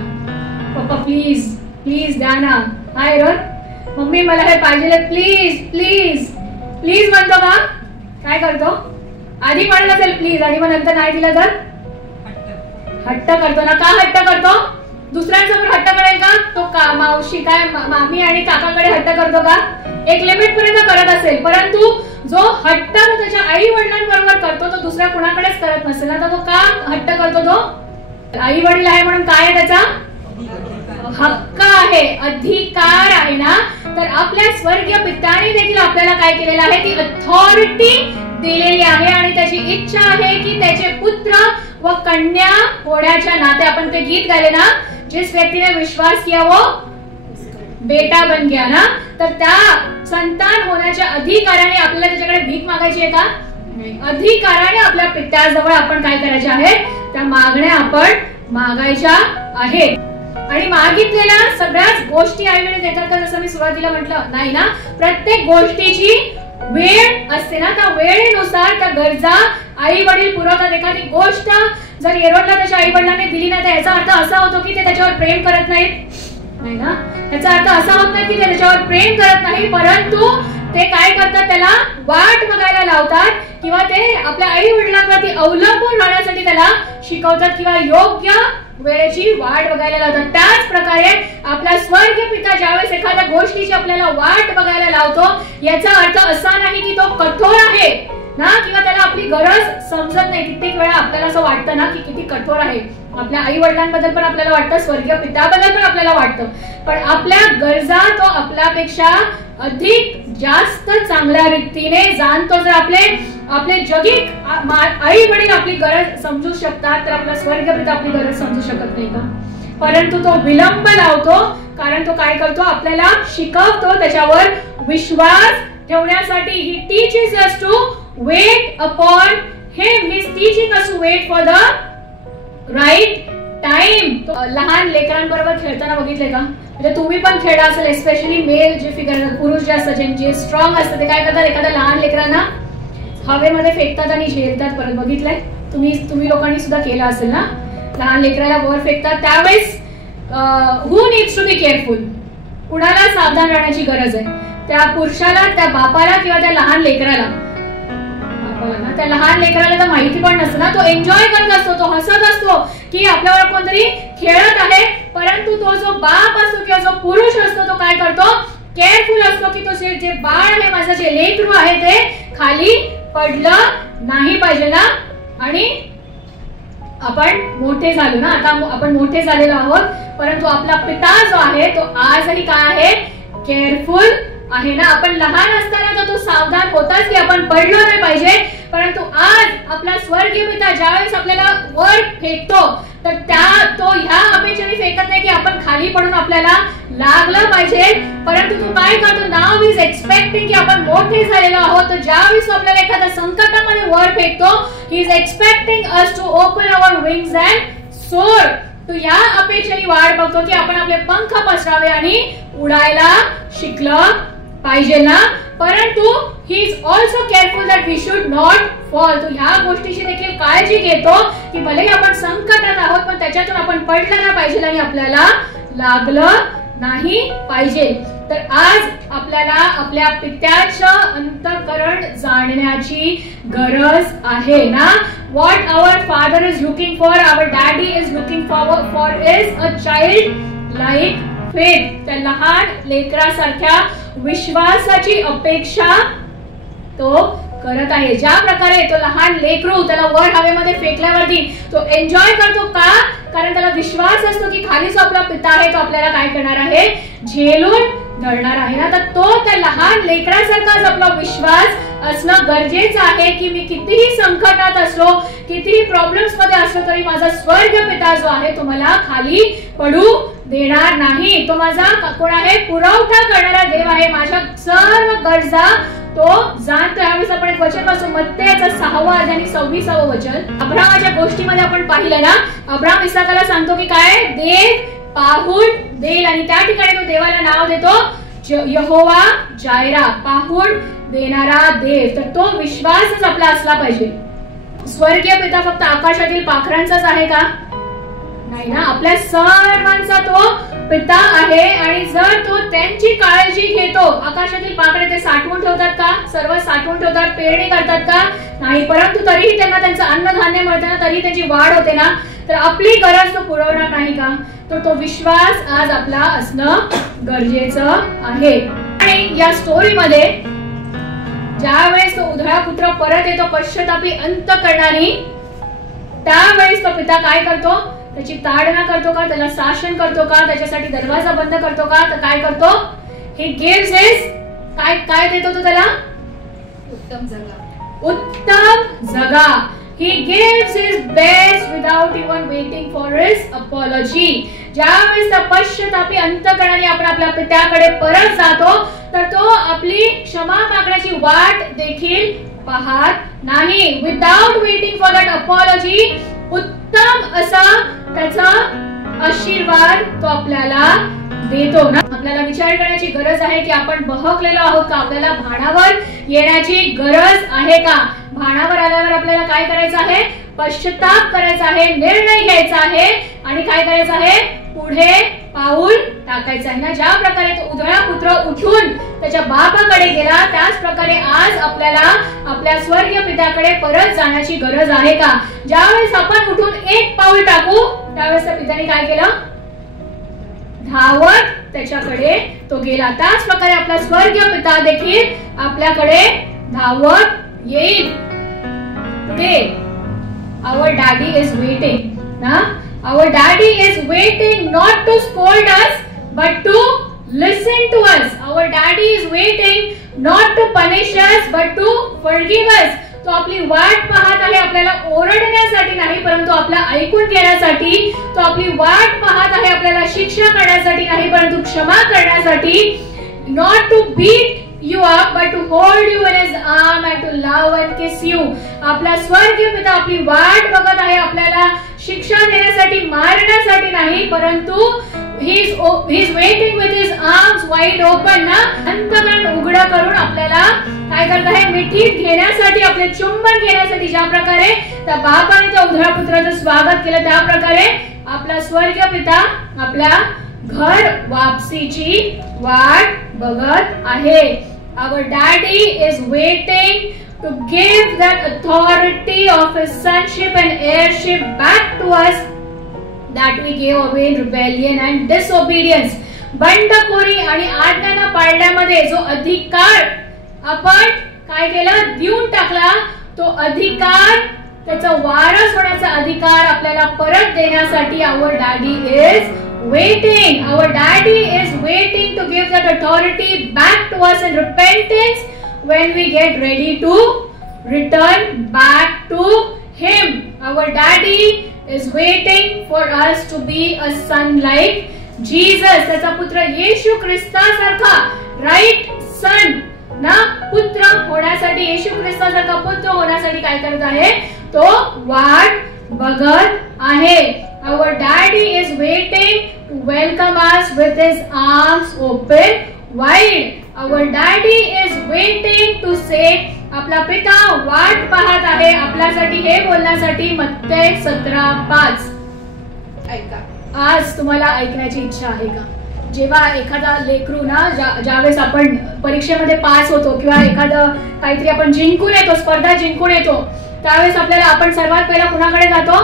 पप्पा प्लीज प्लीज द्या ना. हा एरोन, मम्मी मला हे पाहिजे प्लीज प्लीज प्लीज म्हणतो का? काय करतो? आधी म्हणलं असेल प्लीज आणि मग नंतर नाही दिलं तर हट्ट करतो ना. का हट्ट करतो? दुसऱ्यांसमोर हट्ट करेल का तो? का मावशी काय मामी आणि काकाकडे हट्ट करतो का? एक लिमिट पर्यंत करत असेल, परंतु जो हट्ट तो त्याच्या आई वडिलांबरोबर करतो तो दुसऱ्या कुणाकडेच करत नसेल ना. तर तो का हट्ट करतो? तो आई वडील आहे म्हणून काय आहे, त्याचा हक्क आहे, अधिकार आहे ना. तर आपल्या स्वर्गीय पित्याने देखील आपल्याला काय केलेलं आहे, ती अथॉरिटी दिलेली आहे आणि त्याची इच्छा आहे की त्याचे पुत्र व कन्या होण्याच्या नाते, आपण ते गीत गायले ना, जिस व्यक्ती ने विश्वास किया वो बेटा बन गया ना. तर त्या संतान होण्याच्या अधिकाराने आपल्याला त्याच्याकडे भीक मागायची आहे का? अधिकाराने आपल्या पित्याजवळ आपण काय करायचे आहे, त्या मागण्या आपण मागायच्या आहेत. आणि मागितलेल्या सगळ्याच गोष्टी आई वडील देतात का? जसं मी सुरुवातीला म्हटलं नाही ना. प्रत्येक गोष्टीची वेळ असते ना, त्या वेळेनुसार त्या गरजा आई वडील पुरवतात. एखादी गोष्ट जर एरोनला त्याच्या आई वडिलांनी दिली नाही तर याचा अर्थ असा होतो की ते त्याच्यावर प्रेम करत नाहीत, नाही ना. याचा अर्थ असा होत नाही की ते त्याच्यावर प्रेम करत नाही, परंतु ते काय करतात, त्याला वाट बघायला लावतात किंवा ते आपल्या आई वडिलांवरती अवलंबून राहण्यासाठी त्याला शिकवतात किंवा योग्य वेळेची वाट बघायला लावतात. त्याच प्रकारे आपला स्वर्गीय पिता ज्यावेळेस एखाद्या गोष्टीची आपल्याला वाट बघायला लावतो, याचा अर्थ असा नाही की तो कठोर आहे ना किंवा त्याला आपली गरज समजत नाही. कित्येक वेळा आपल्याला असं वाटतं ना की किती कठोर आहे. आपल्या आई वडिलांबद्दल पण आपल्याला वाटतं, स्वर्गीय पित्याबद्दल पण आपल्याला वाटतं, पण आपल्या गरजा तो आपल्यापेक्षा अधिक जास्त चांगल्या रीतीने जाणतो. जर आपले जगिक आई वडील आपली गरज समजू शकतात तर आपला स्वर्गीय पिता आपली गरज समजू शकत नाही का? परंतु तो विलंब लावतो, कारण तो काय करतो, आपल्याला शिकवतो त्याच्यावर विश्वास ठेवण्यासाठी. He teaches us to wait upon him. He is teaching us to wait for the right time. लहान लेकरांबरोबर खेळताना बघितले का? म्हणजे तुम्ही पण खेळा असेल, एस्पेशली मेल जे फिगर पुरुष जे असतात, जे स्ट्रॉंग असतात, ते काय करतात, एखाद्या लहान लेकरांना हवेमध्ये फेकतात आणि झेलतात. परत बघितलंय तुम्ही लोकांनी सुद्धा केलं असेल ना. लहान लेकराला वर फेकतात. त्यावेळेस हू नीड्स टू बी केअरफुल? कुणाला सावधान राहण्याची गरज आहे? त्या पुरुषाला, त्या बापाला किंवा त्या लहान लेकराला? ना त्या लहान लेकराला तर माहिती पण नसतं ना. तो एन्जॉय करत असतो, तो हसत असतो की आपल्यावर कोणतरी खेळत आहे, परंतु तो जो बाप असतो किंवा जो पुरुष असतो तो काय करतो, केअरफुल असतो की तो जे बाळ आहे, माझं जे लेकरू आहे ते खाली पडलं नाही पाहिजे ना. आणि आपण मोठे झालो ना, आता आपण मोठे झालेलो आहोत, परंतु आपला पिता जो आहे तो आजही काय आहे, केअरफुल आहे ना. आपण लहान असताना तर तो सावधान होताच की आपण पडलो नाही पाहिजे, परंतु आज आपला स्वर्गीय पिता ज्यावेळेस आपल्याला वर फेकतो तर तो ह्या अपेक्षेने फेकत नाही की आपण खाली पडून आपल्याला लागलं पाहिजे, परंतु तो काय करतो, नाव इज एक्सपेक्टिंग की आपण मोठे झालेलो आहोत. तर ज्यावेळेस आपल्याला एखाद्या संकटामध्ये वर फेकतो, he is expecting us to open our wings and soar. तो या अपेक्षेने वाट बघतो की आपण आपले पंख पसरावे आणि उडायला शिकलं पाहिजे ना. परंतु he is also careful that we should not fall. तो ह्या गोष्टीची देखील काळजी घेतो की भलेही आपण संकटात आहोत पण त्याच्यातून आपण पडलं नाही पाहिजे आणि आपल्याला लागलं नाही पाहिजे. तर आज आपल्याला आपल्या पित्याचं अंतःकरण जाणण्याची गरज आहे ना. What our father is looking for, our daddy is looking for is a child like faith. त्या लहान लेकरासारख्या विश्वासाची अपेक्षा तो करत आहे. ज्या प्रकारे तो लहान लेकरू त्याला वर हवेमध्ये फेकल्यावरती तो एन्जॉय करतो का, कारण त्याला विश्वास असतो की खाली जो आपला पिता आहे तो आपल्याला काय करणार आहे, झेलून धरणार आहे ना. तर तो त्या लहान लेकरासारखाच आपला विश्वास असणं गरजेचं आहे की मी कितीही संकटात असलो, कितीही प्रॉब्लेम्स मध्ये असलो तरी माझा स्वर्गीय पिता जो आहे तो मला खाली पडू देणार नाही. तो माझा कोण आहे, पुरवठा करणारा देव आहे. माझ्या सर्व गरजा तो जाणतो. यावेळेस आपण एक वचन वाचू, मत्तेचा 6वा अध्याय आणि 26वे वचन. अब्राहामाच्या गोष्टीमध्ये आपण पाहिलं ना, अब्राहाम इसाकाला सांगतो की काय, देव पाहून देईल, आणि त्या ठिकाणी तो देवाला नाव देतो यहोवा जायरा, पाहून देणारा देव. तर तो विश्वासच आपला असला पाहिजे. स्वर्गीय पिता फक्त आकाशातील पाखरांचाच आहे का, नाही ना, आपल्या सर्वांचा तो पिता आहे. आणि जर तो त्यांची काळजी घेतो, आकाशातील पाखरे ते साठवून ठेवतात का, सर्व साठवून ठेवतात, पेरणी करतात का, नाही, परंतु तरीही त्यांना त्यांचं अन्नधान्य मिळतं ना, तरी त्यांची वाढ होते ना, तर आपली गरज तो पुरवणार नाही का. तर तो विश्वास आज आपला असणं गरजेचं आहे. आणि या स्टोरीमध्ये ज्यावेळेस तो उधळा पुत्र परत येतो पश्चातापी अंतःकरणाने, त्यावेळेस तो पिता काय करतो, त्याची ताडना करतो का, त्याला शासन करतो का, त्याच्यासाठी दरवाजा बंद करतो का, तर काय करतो, हे गिव्स हिज काय देतो तो त्याला, उत्तम जगा, उत्तम जगा. He gives his best without even waiting for his apology. ज्यावेळेस त्या पश्चातापी अंतःकरणाने आपण आपल्या पित्याकडे परत जातो, तर तो आपली क्षमा मागण्याची वाट देखील पाहत नाही. Without waiting for that apology, उत्तम असा त्याचा आशीर्वाद तो आपल्याला देतो ना. आपल्याला विचार करण्याची गरज आहे की आपण बहकलेलो आहोत का, आपल्याला भानावर येण्याची गरज आहे का. भानावर आल्यावर आपल्याला काय करायचं आहे, पश्चाताप करायचा आहे, निर्णय घ्यायचा आहे, आणि काय करायचं आहे, पुढे पाऊल टाकायचं आहे ना. ज्या प्रकारे तो उधळा पुत्र उठून त्याच्या बापाकडे गेला, त्याच प्रकारे आज आपल्याला आपल्या स्वर्गीय पित्याकडे परत जाण्याची गरज आहे का. ज्यावेळेस आपण उठून एक पाऊल टाकू, त्यावेळेस त्या पित्याने काय केलं, धावत त्याच्याकडे तो गेला. त्याच प्रकारे आपला स्वर्गीय पिता देखील आपल्याकडे धावत येईल. Today our daddy is waiting, na? Our daddy is waiting not to scold us but to listen to us. Our daddy is waiting not to punish us but to forgive us. तो आपली वाट पाहत आहे, आपल्याला ओरडण्यासाठी नाही, परंतु आपला ऐकून घेण्यासाठी. तो आपली वाट पाहत आहे, आपल्याला शिक्षा करण्यासाठी नाही, परंतु क्षमा करण्यासाठी. Not to beat you up but to hold you in his arm and to love and kiss you. आपला स्वर्गीय पिता आपली वाट बघत आहे, आपल्याला शिक्षा देण्यासाठी, मारण्यासाठी नाही, परंतु he is waiting with his arms wide open, ना, अंतःकरण उघडं करून आपल्याला काय करत आहे, मिठीत घेण्यासाठी, आपले चुंबन घेण्यासाठी. ज्या प्रकारे त्या बापाने त्या उधळा पुत्राचं स्वागत केलं, त्या प्रकारे आपला स्वर्गीय पिता आपल्या घर वापसीची वाट बघत आहे. Our daddy is waiting to give that authority of his sonship and heirship back to us that we gave away in rebellion and disobedience. बंडखोरी आणि आज्ञा न पाळण्यामध्ये जो अधिकार आपण काय केलं, देऊन टाकला, तो अधिकार, त्याचा वारस होण्याचा अधिकार आपल्याला परत देण्यासाठी our daddy is waiting. Our daddy is waiting to give that authority back to us in repentance when we get ready to return back to him. Our daddy is waiting for us to be a son like Jesus. त्याचा पुत्र येशू ख्रिस्तासारखा, right सन ना, पुत्र होण्यासाठी, येशू ख्रिस्तासारखा पुत्र होण्यासाठी काय करत आहे, तो वाट बघत आहे. Our daddy is waiting to welcome us with his arms open wide. Our daddy is waiting to say, आपला पिता वाट पाहत आहे आपल्यासाठी हे बोलण्यासाठी. मत्ते 17:5. ऐका, आज तुम्हाला ऐकण्याची इच्छा आहे का. जेव्हा एखादा लेकरू ना, ज्यावेळेस आपण परीक्षेमध्ये पास होतो किंवा एखादं काहीतरी आपण जिंकून येतो, स्पर्धा जिंकून येतो, त्यावेळेस आपल्याला आपण सर्वात पहिला कुणाकडे जातो,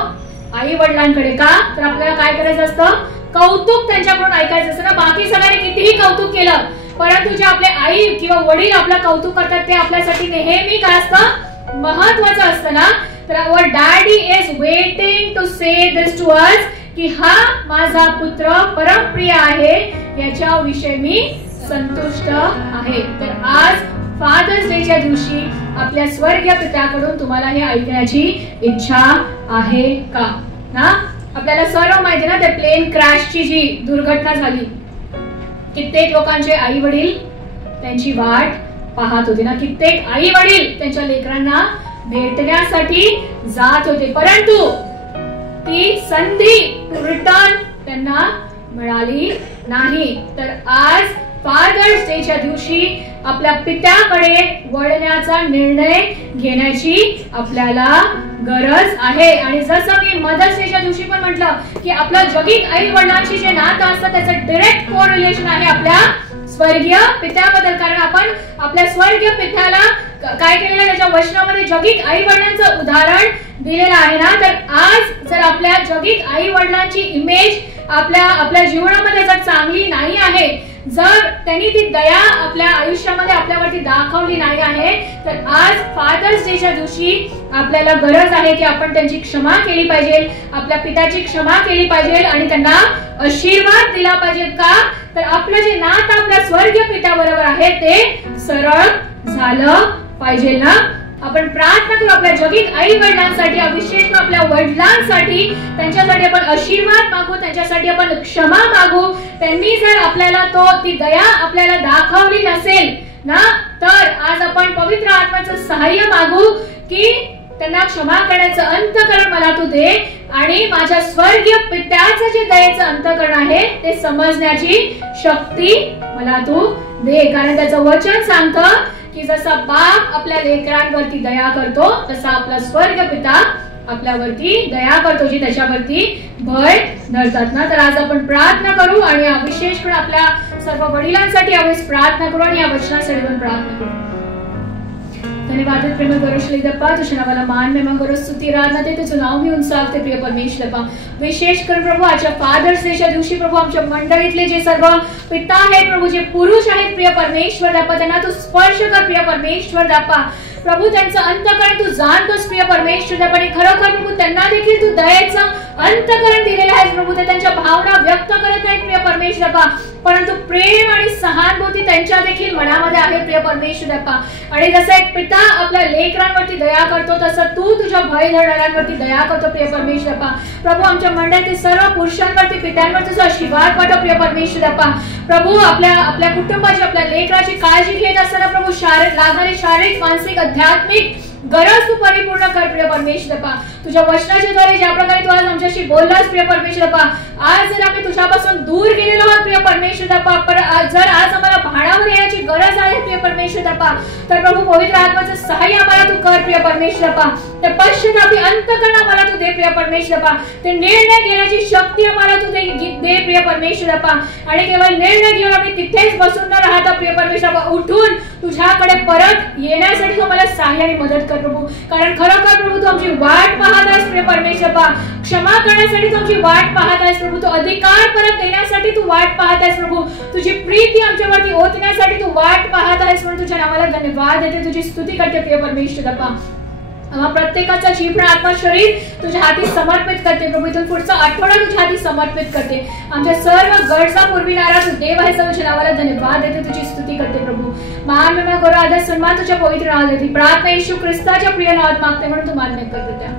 आई वडिलांकडे. का, तर आपल्याला काय करायचं असतं, कौतुक त्यांच्याकडून ऐकायचं असतं ना. बाकी सगळ्यांनी कितीही कौतुक केलं परंतु जे आपले आई किंवा वडील आपलं कौतुक करतात ते आपल्यासाठी नेहमी काय असतं, महत्वाचं असतं ना. तर our daddy is waiting to say this to us, की हा माझा पुत्र परमप्रिय आहे, याच्याविषयी मी संतुष्ट आहे. तर आज फादर्स डेच्या दिवशी आपल्या स्वर्गीय पित्याकडून तुम्हाला हे ऐकण्याची इच्छा आहे का ना. आपल्याला सर्व माहिती ना, त्या प्लेन क्रॅशची जी दुर्घटना झाली, कित्येक लोकांचे आई वडील त्यांची वाट पाहत होते ना. कित्येक आई वडील त्यांच्या लेकरांना भेटण्यासाठी जात होते, परंतु ती संधी रिटर्न त्यांना मिळाली नाही. तर आज फादर्स डेच्या दिवशी आपल्या पित्याकडे वळण्याचा निर्णय घेण्याची आपल्याला गरज आहे. आणि जसं मी मदर्स डेच्या दिवशी पण म्हटलं की आपलं जगिक आई वडिलांशी जे नातं असतं त्याचं डायरेक्ट कोरिलेशन आहे आपल्या स्वर्गीय पित्याबद्दल. कारण आपण आपल्या स्वर्गीय पित्याला काय केलेलं, त्याच्या वचनामध्ये जगिक आई वडिलांचं उदाहरण दिलेलं आहे ना. तर आज जर आपल्या जगिक आई वडिलांची इमेज आपल्या जीवनामध्ये जर चांगली नाही आहे, जर त्यांनी ती दया आपल्या आयुष्यामध्ये आपल्यावरती दाखवली नाही आहे, तर आज फादर्स डेच्या दिवशी आपल्याला गरज आहे की आपण त्यांची क्षमा केली पाहिजे, आपल्या पित्याची क्षमा केली पाहिजे आणि त्यांना आशीर्वाद दिला पाहिजे. का तर आपलं जे नातं आपल्या स्वर्गीय पित्याबरोबर आहे ते सरळ झालं पाहिजे ना. आपण प्रार्थना करू आपल्या जगिक आई वडिलांसाठी, विशेष आपल्या वडिलांसाठी, त्यांच्यासाठी आपण आशीर्वाद मागू, त्यांच्यासाठी आपण क्षमा मागू. त्यांनी जर आपल्याला ती दया आपल्याला दाखवली नसेल ना, तर आज आपण पवित्र आत्म्याचं सहाय्य मागू की त्यांना क्षमा करण्याचं अंतःकरण मला तू दे आणि माझ्या स्वर्गीय पित्याचं जे दयेचं अंतःकरण आहे ते समजण्याची शक्ती मला तू दे. कारण त्याचं वचन सांगतं की जसा बाप आपल्या लेकरांवरती दया करतो, तसा आपला स्वर्ग पिता आपल्यावरती दया करतो, जी त्याच्यावरती भय धरतात ना. तर आज आपण प्रार्थना करू आणि विशेष करून आपल्या सर्व वडिलांसाठी यावेळेस प्रार्थना करू आणि या वचनासाठी पण प्रार्थना करू. धन्यवाद प्रेम गौरवशाली दप्पा, तुझ्या नावाला मान महिमा गौरव स्तुती आराधना ते तुझं नाव घेऊन सांगते प्रिय परमेश्वर दप्पा. विशेष कर प्रभू आजच्या फादर्स डेच्या दिवशी प्रभू आमच्या मंडळीतले जे सर्व पिता आहेत प्रभू, जे पुरुष आहेत प्रिय परमेश्वर दप्पा, त्यांना तू स्पर्श कर प्रिय परमेश्वर दप्पा. प्रभू त्यांचं अंतःकरण तू जाणतोस प्रिय परमेश्वर दप्पा. आणि खरोखर प्रभू त्यांना देखील तू दयेचं अंतःकरण दिलेलं आहे प्रभू. ते त्यांच्या भावना व्यक्त करत नाहीत प्रिय परमेश्वर दप्पा, परंतु प्रेम आणि सहानुभूती त्यांच्या देखील मनामध्ये आहे प्रिय परमेश्वर दप्पा. आणि जसं एक पिता आपल्या लेकरांवरती दया करतो, तसं तू तुझ्या भय धरणाऱ्यांवरती दया करतो प्रिय परमेश्वर दप्पा. प्रभू आमच्या मंडळातील सर्व पुरुषांवरती पित्यांवर तुझा आशीर्वाद पाठव प्रिय परमेश्वर दप्पा. प्रभू आपल्या कुटुंबाची, आपल्या लेकराची काळजी घेत असताना प्रभू लागणारी शारीरिक, मानसिक, आध्यात्मिक गरज तू परिपूर्ण कर प्रिय परमेश्वर दप्पा. तुझ्या वचनाच्या द्वारे ज्या प्रकारे तू आज आमच्याशी बोललास प्रिय परमेश्वर दप्पा, आज जर आम्ही तुझ्यापासून दूर गेलेलो आहोत प्रिय परमेश्वर दप्पा, जर आज आम्हाला भाडावर येण्याची गरज आहे प्रिय परमेश्वर दप्पा, तर प्रभू पवित्र आत्म्याचं सहाय्य आम्हाला तू कर प्रिय परमेश्वर दप्पा. ते पश्चातापी अंतःकरण आम्हाला तू दे प्रिय परमेश्वर दप्पा. ते निर्णय घेण्याची शक्ती आम्हाला तू दे प्रिय परमेश्वर दप्पा. आणि केवळ निर्णय घेऊन आम्ही तिथेच बसून न राहता प्रिय परमेश्वर दप्पा, उठून तुझ्याकडे परत येण्यासाठी तू आम्हाला सहाय्य आणि मदत कर प्रभू. कारण खरोखर प्रभू तू आमची वाट पाहत आहेस प्रिय परमेश्वर दप्पा. क्षमा करण्यासाठी तू आमची वाट पाहत आहेस प्रभू. तू अधिकार परत देण्यासाठी तू वाट पाहत आहेस प्रभू. तुझी प्रीती आमच्यावरती ओतण्यासाठी तू वाट पाहत आहेस म्हणून तुझ्या नावाला धन्यवाद देते, तुझी स्तुती करते प्रिय परमेश्वर दप्पा. प्रत्येकाचा जीवन, आत्मा, शरीर तुझ्या हाती समर्पित करते प्रभू. इथून पुढचा आठवडा तुझ्या हाती समर्पित करते. आमच्या सर्व गरजा पुरविणारा तू देव आहेस, तुझ्या नावाला धन्यवाद देते, तुझी स्तुती करते प्रभू. मान महिमा गौरव आदर सन्मान तुझ्या पवित्र नावात देते. प्रार्थना येशू ख्रिस्ताच्या प्रिय नावात मागते म्हणून तू मान्य करते.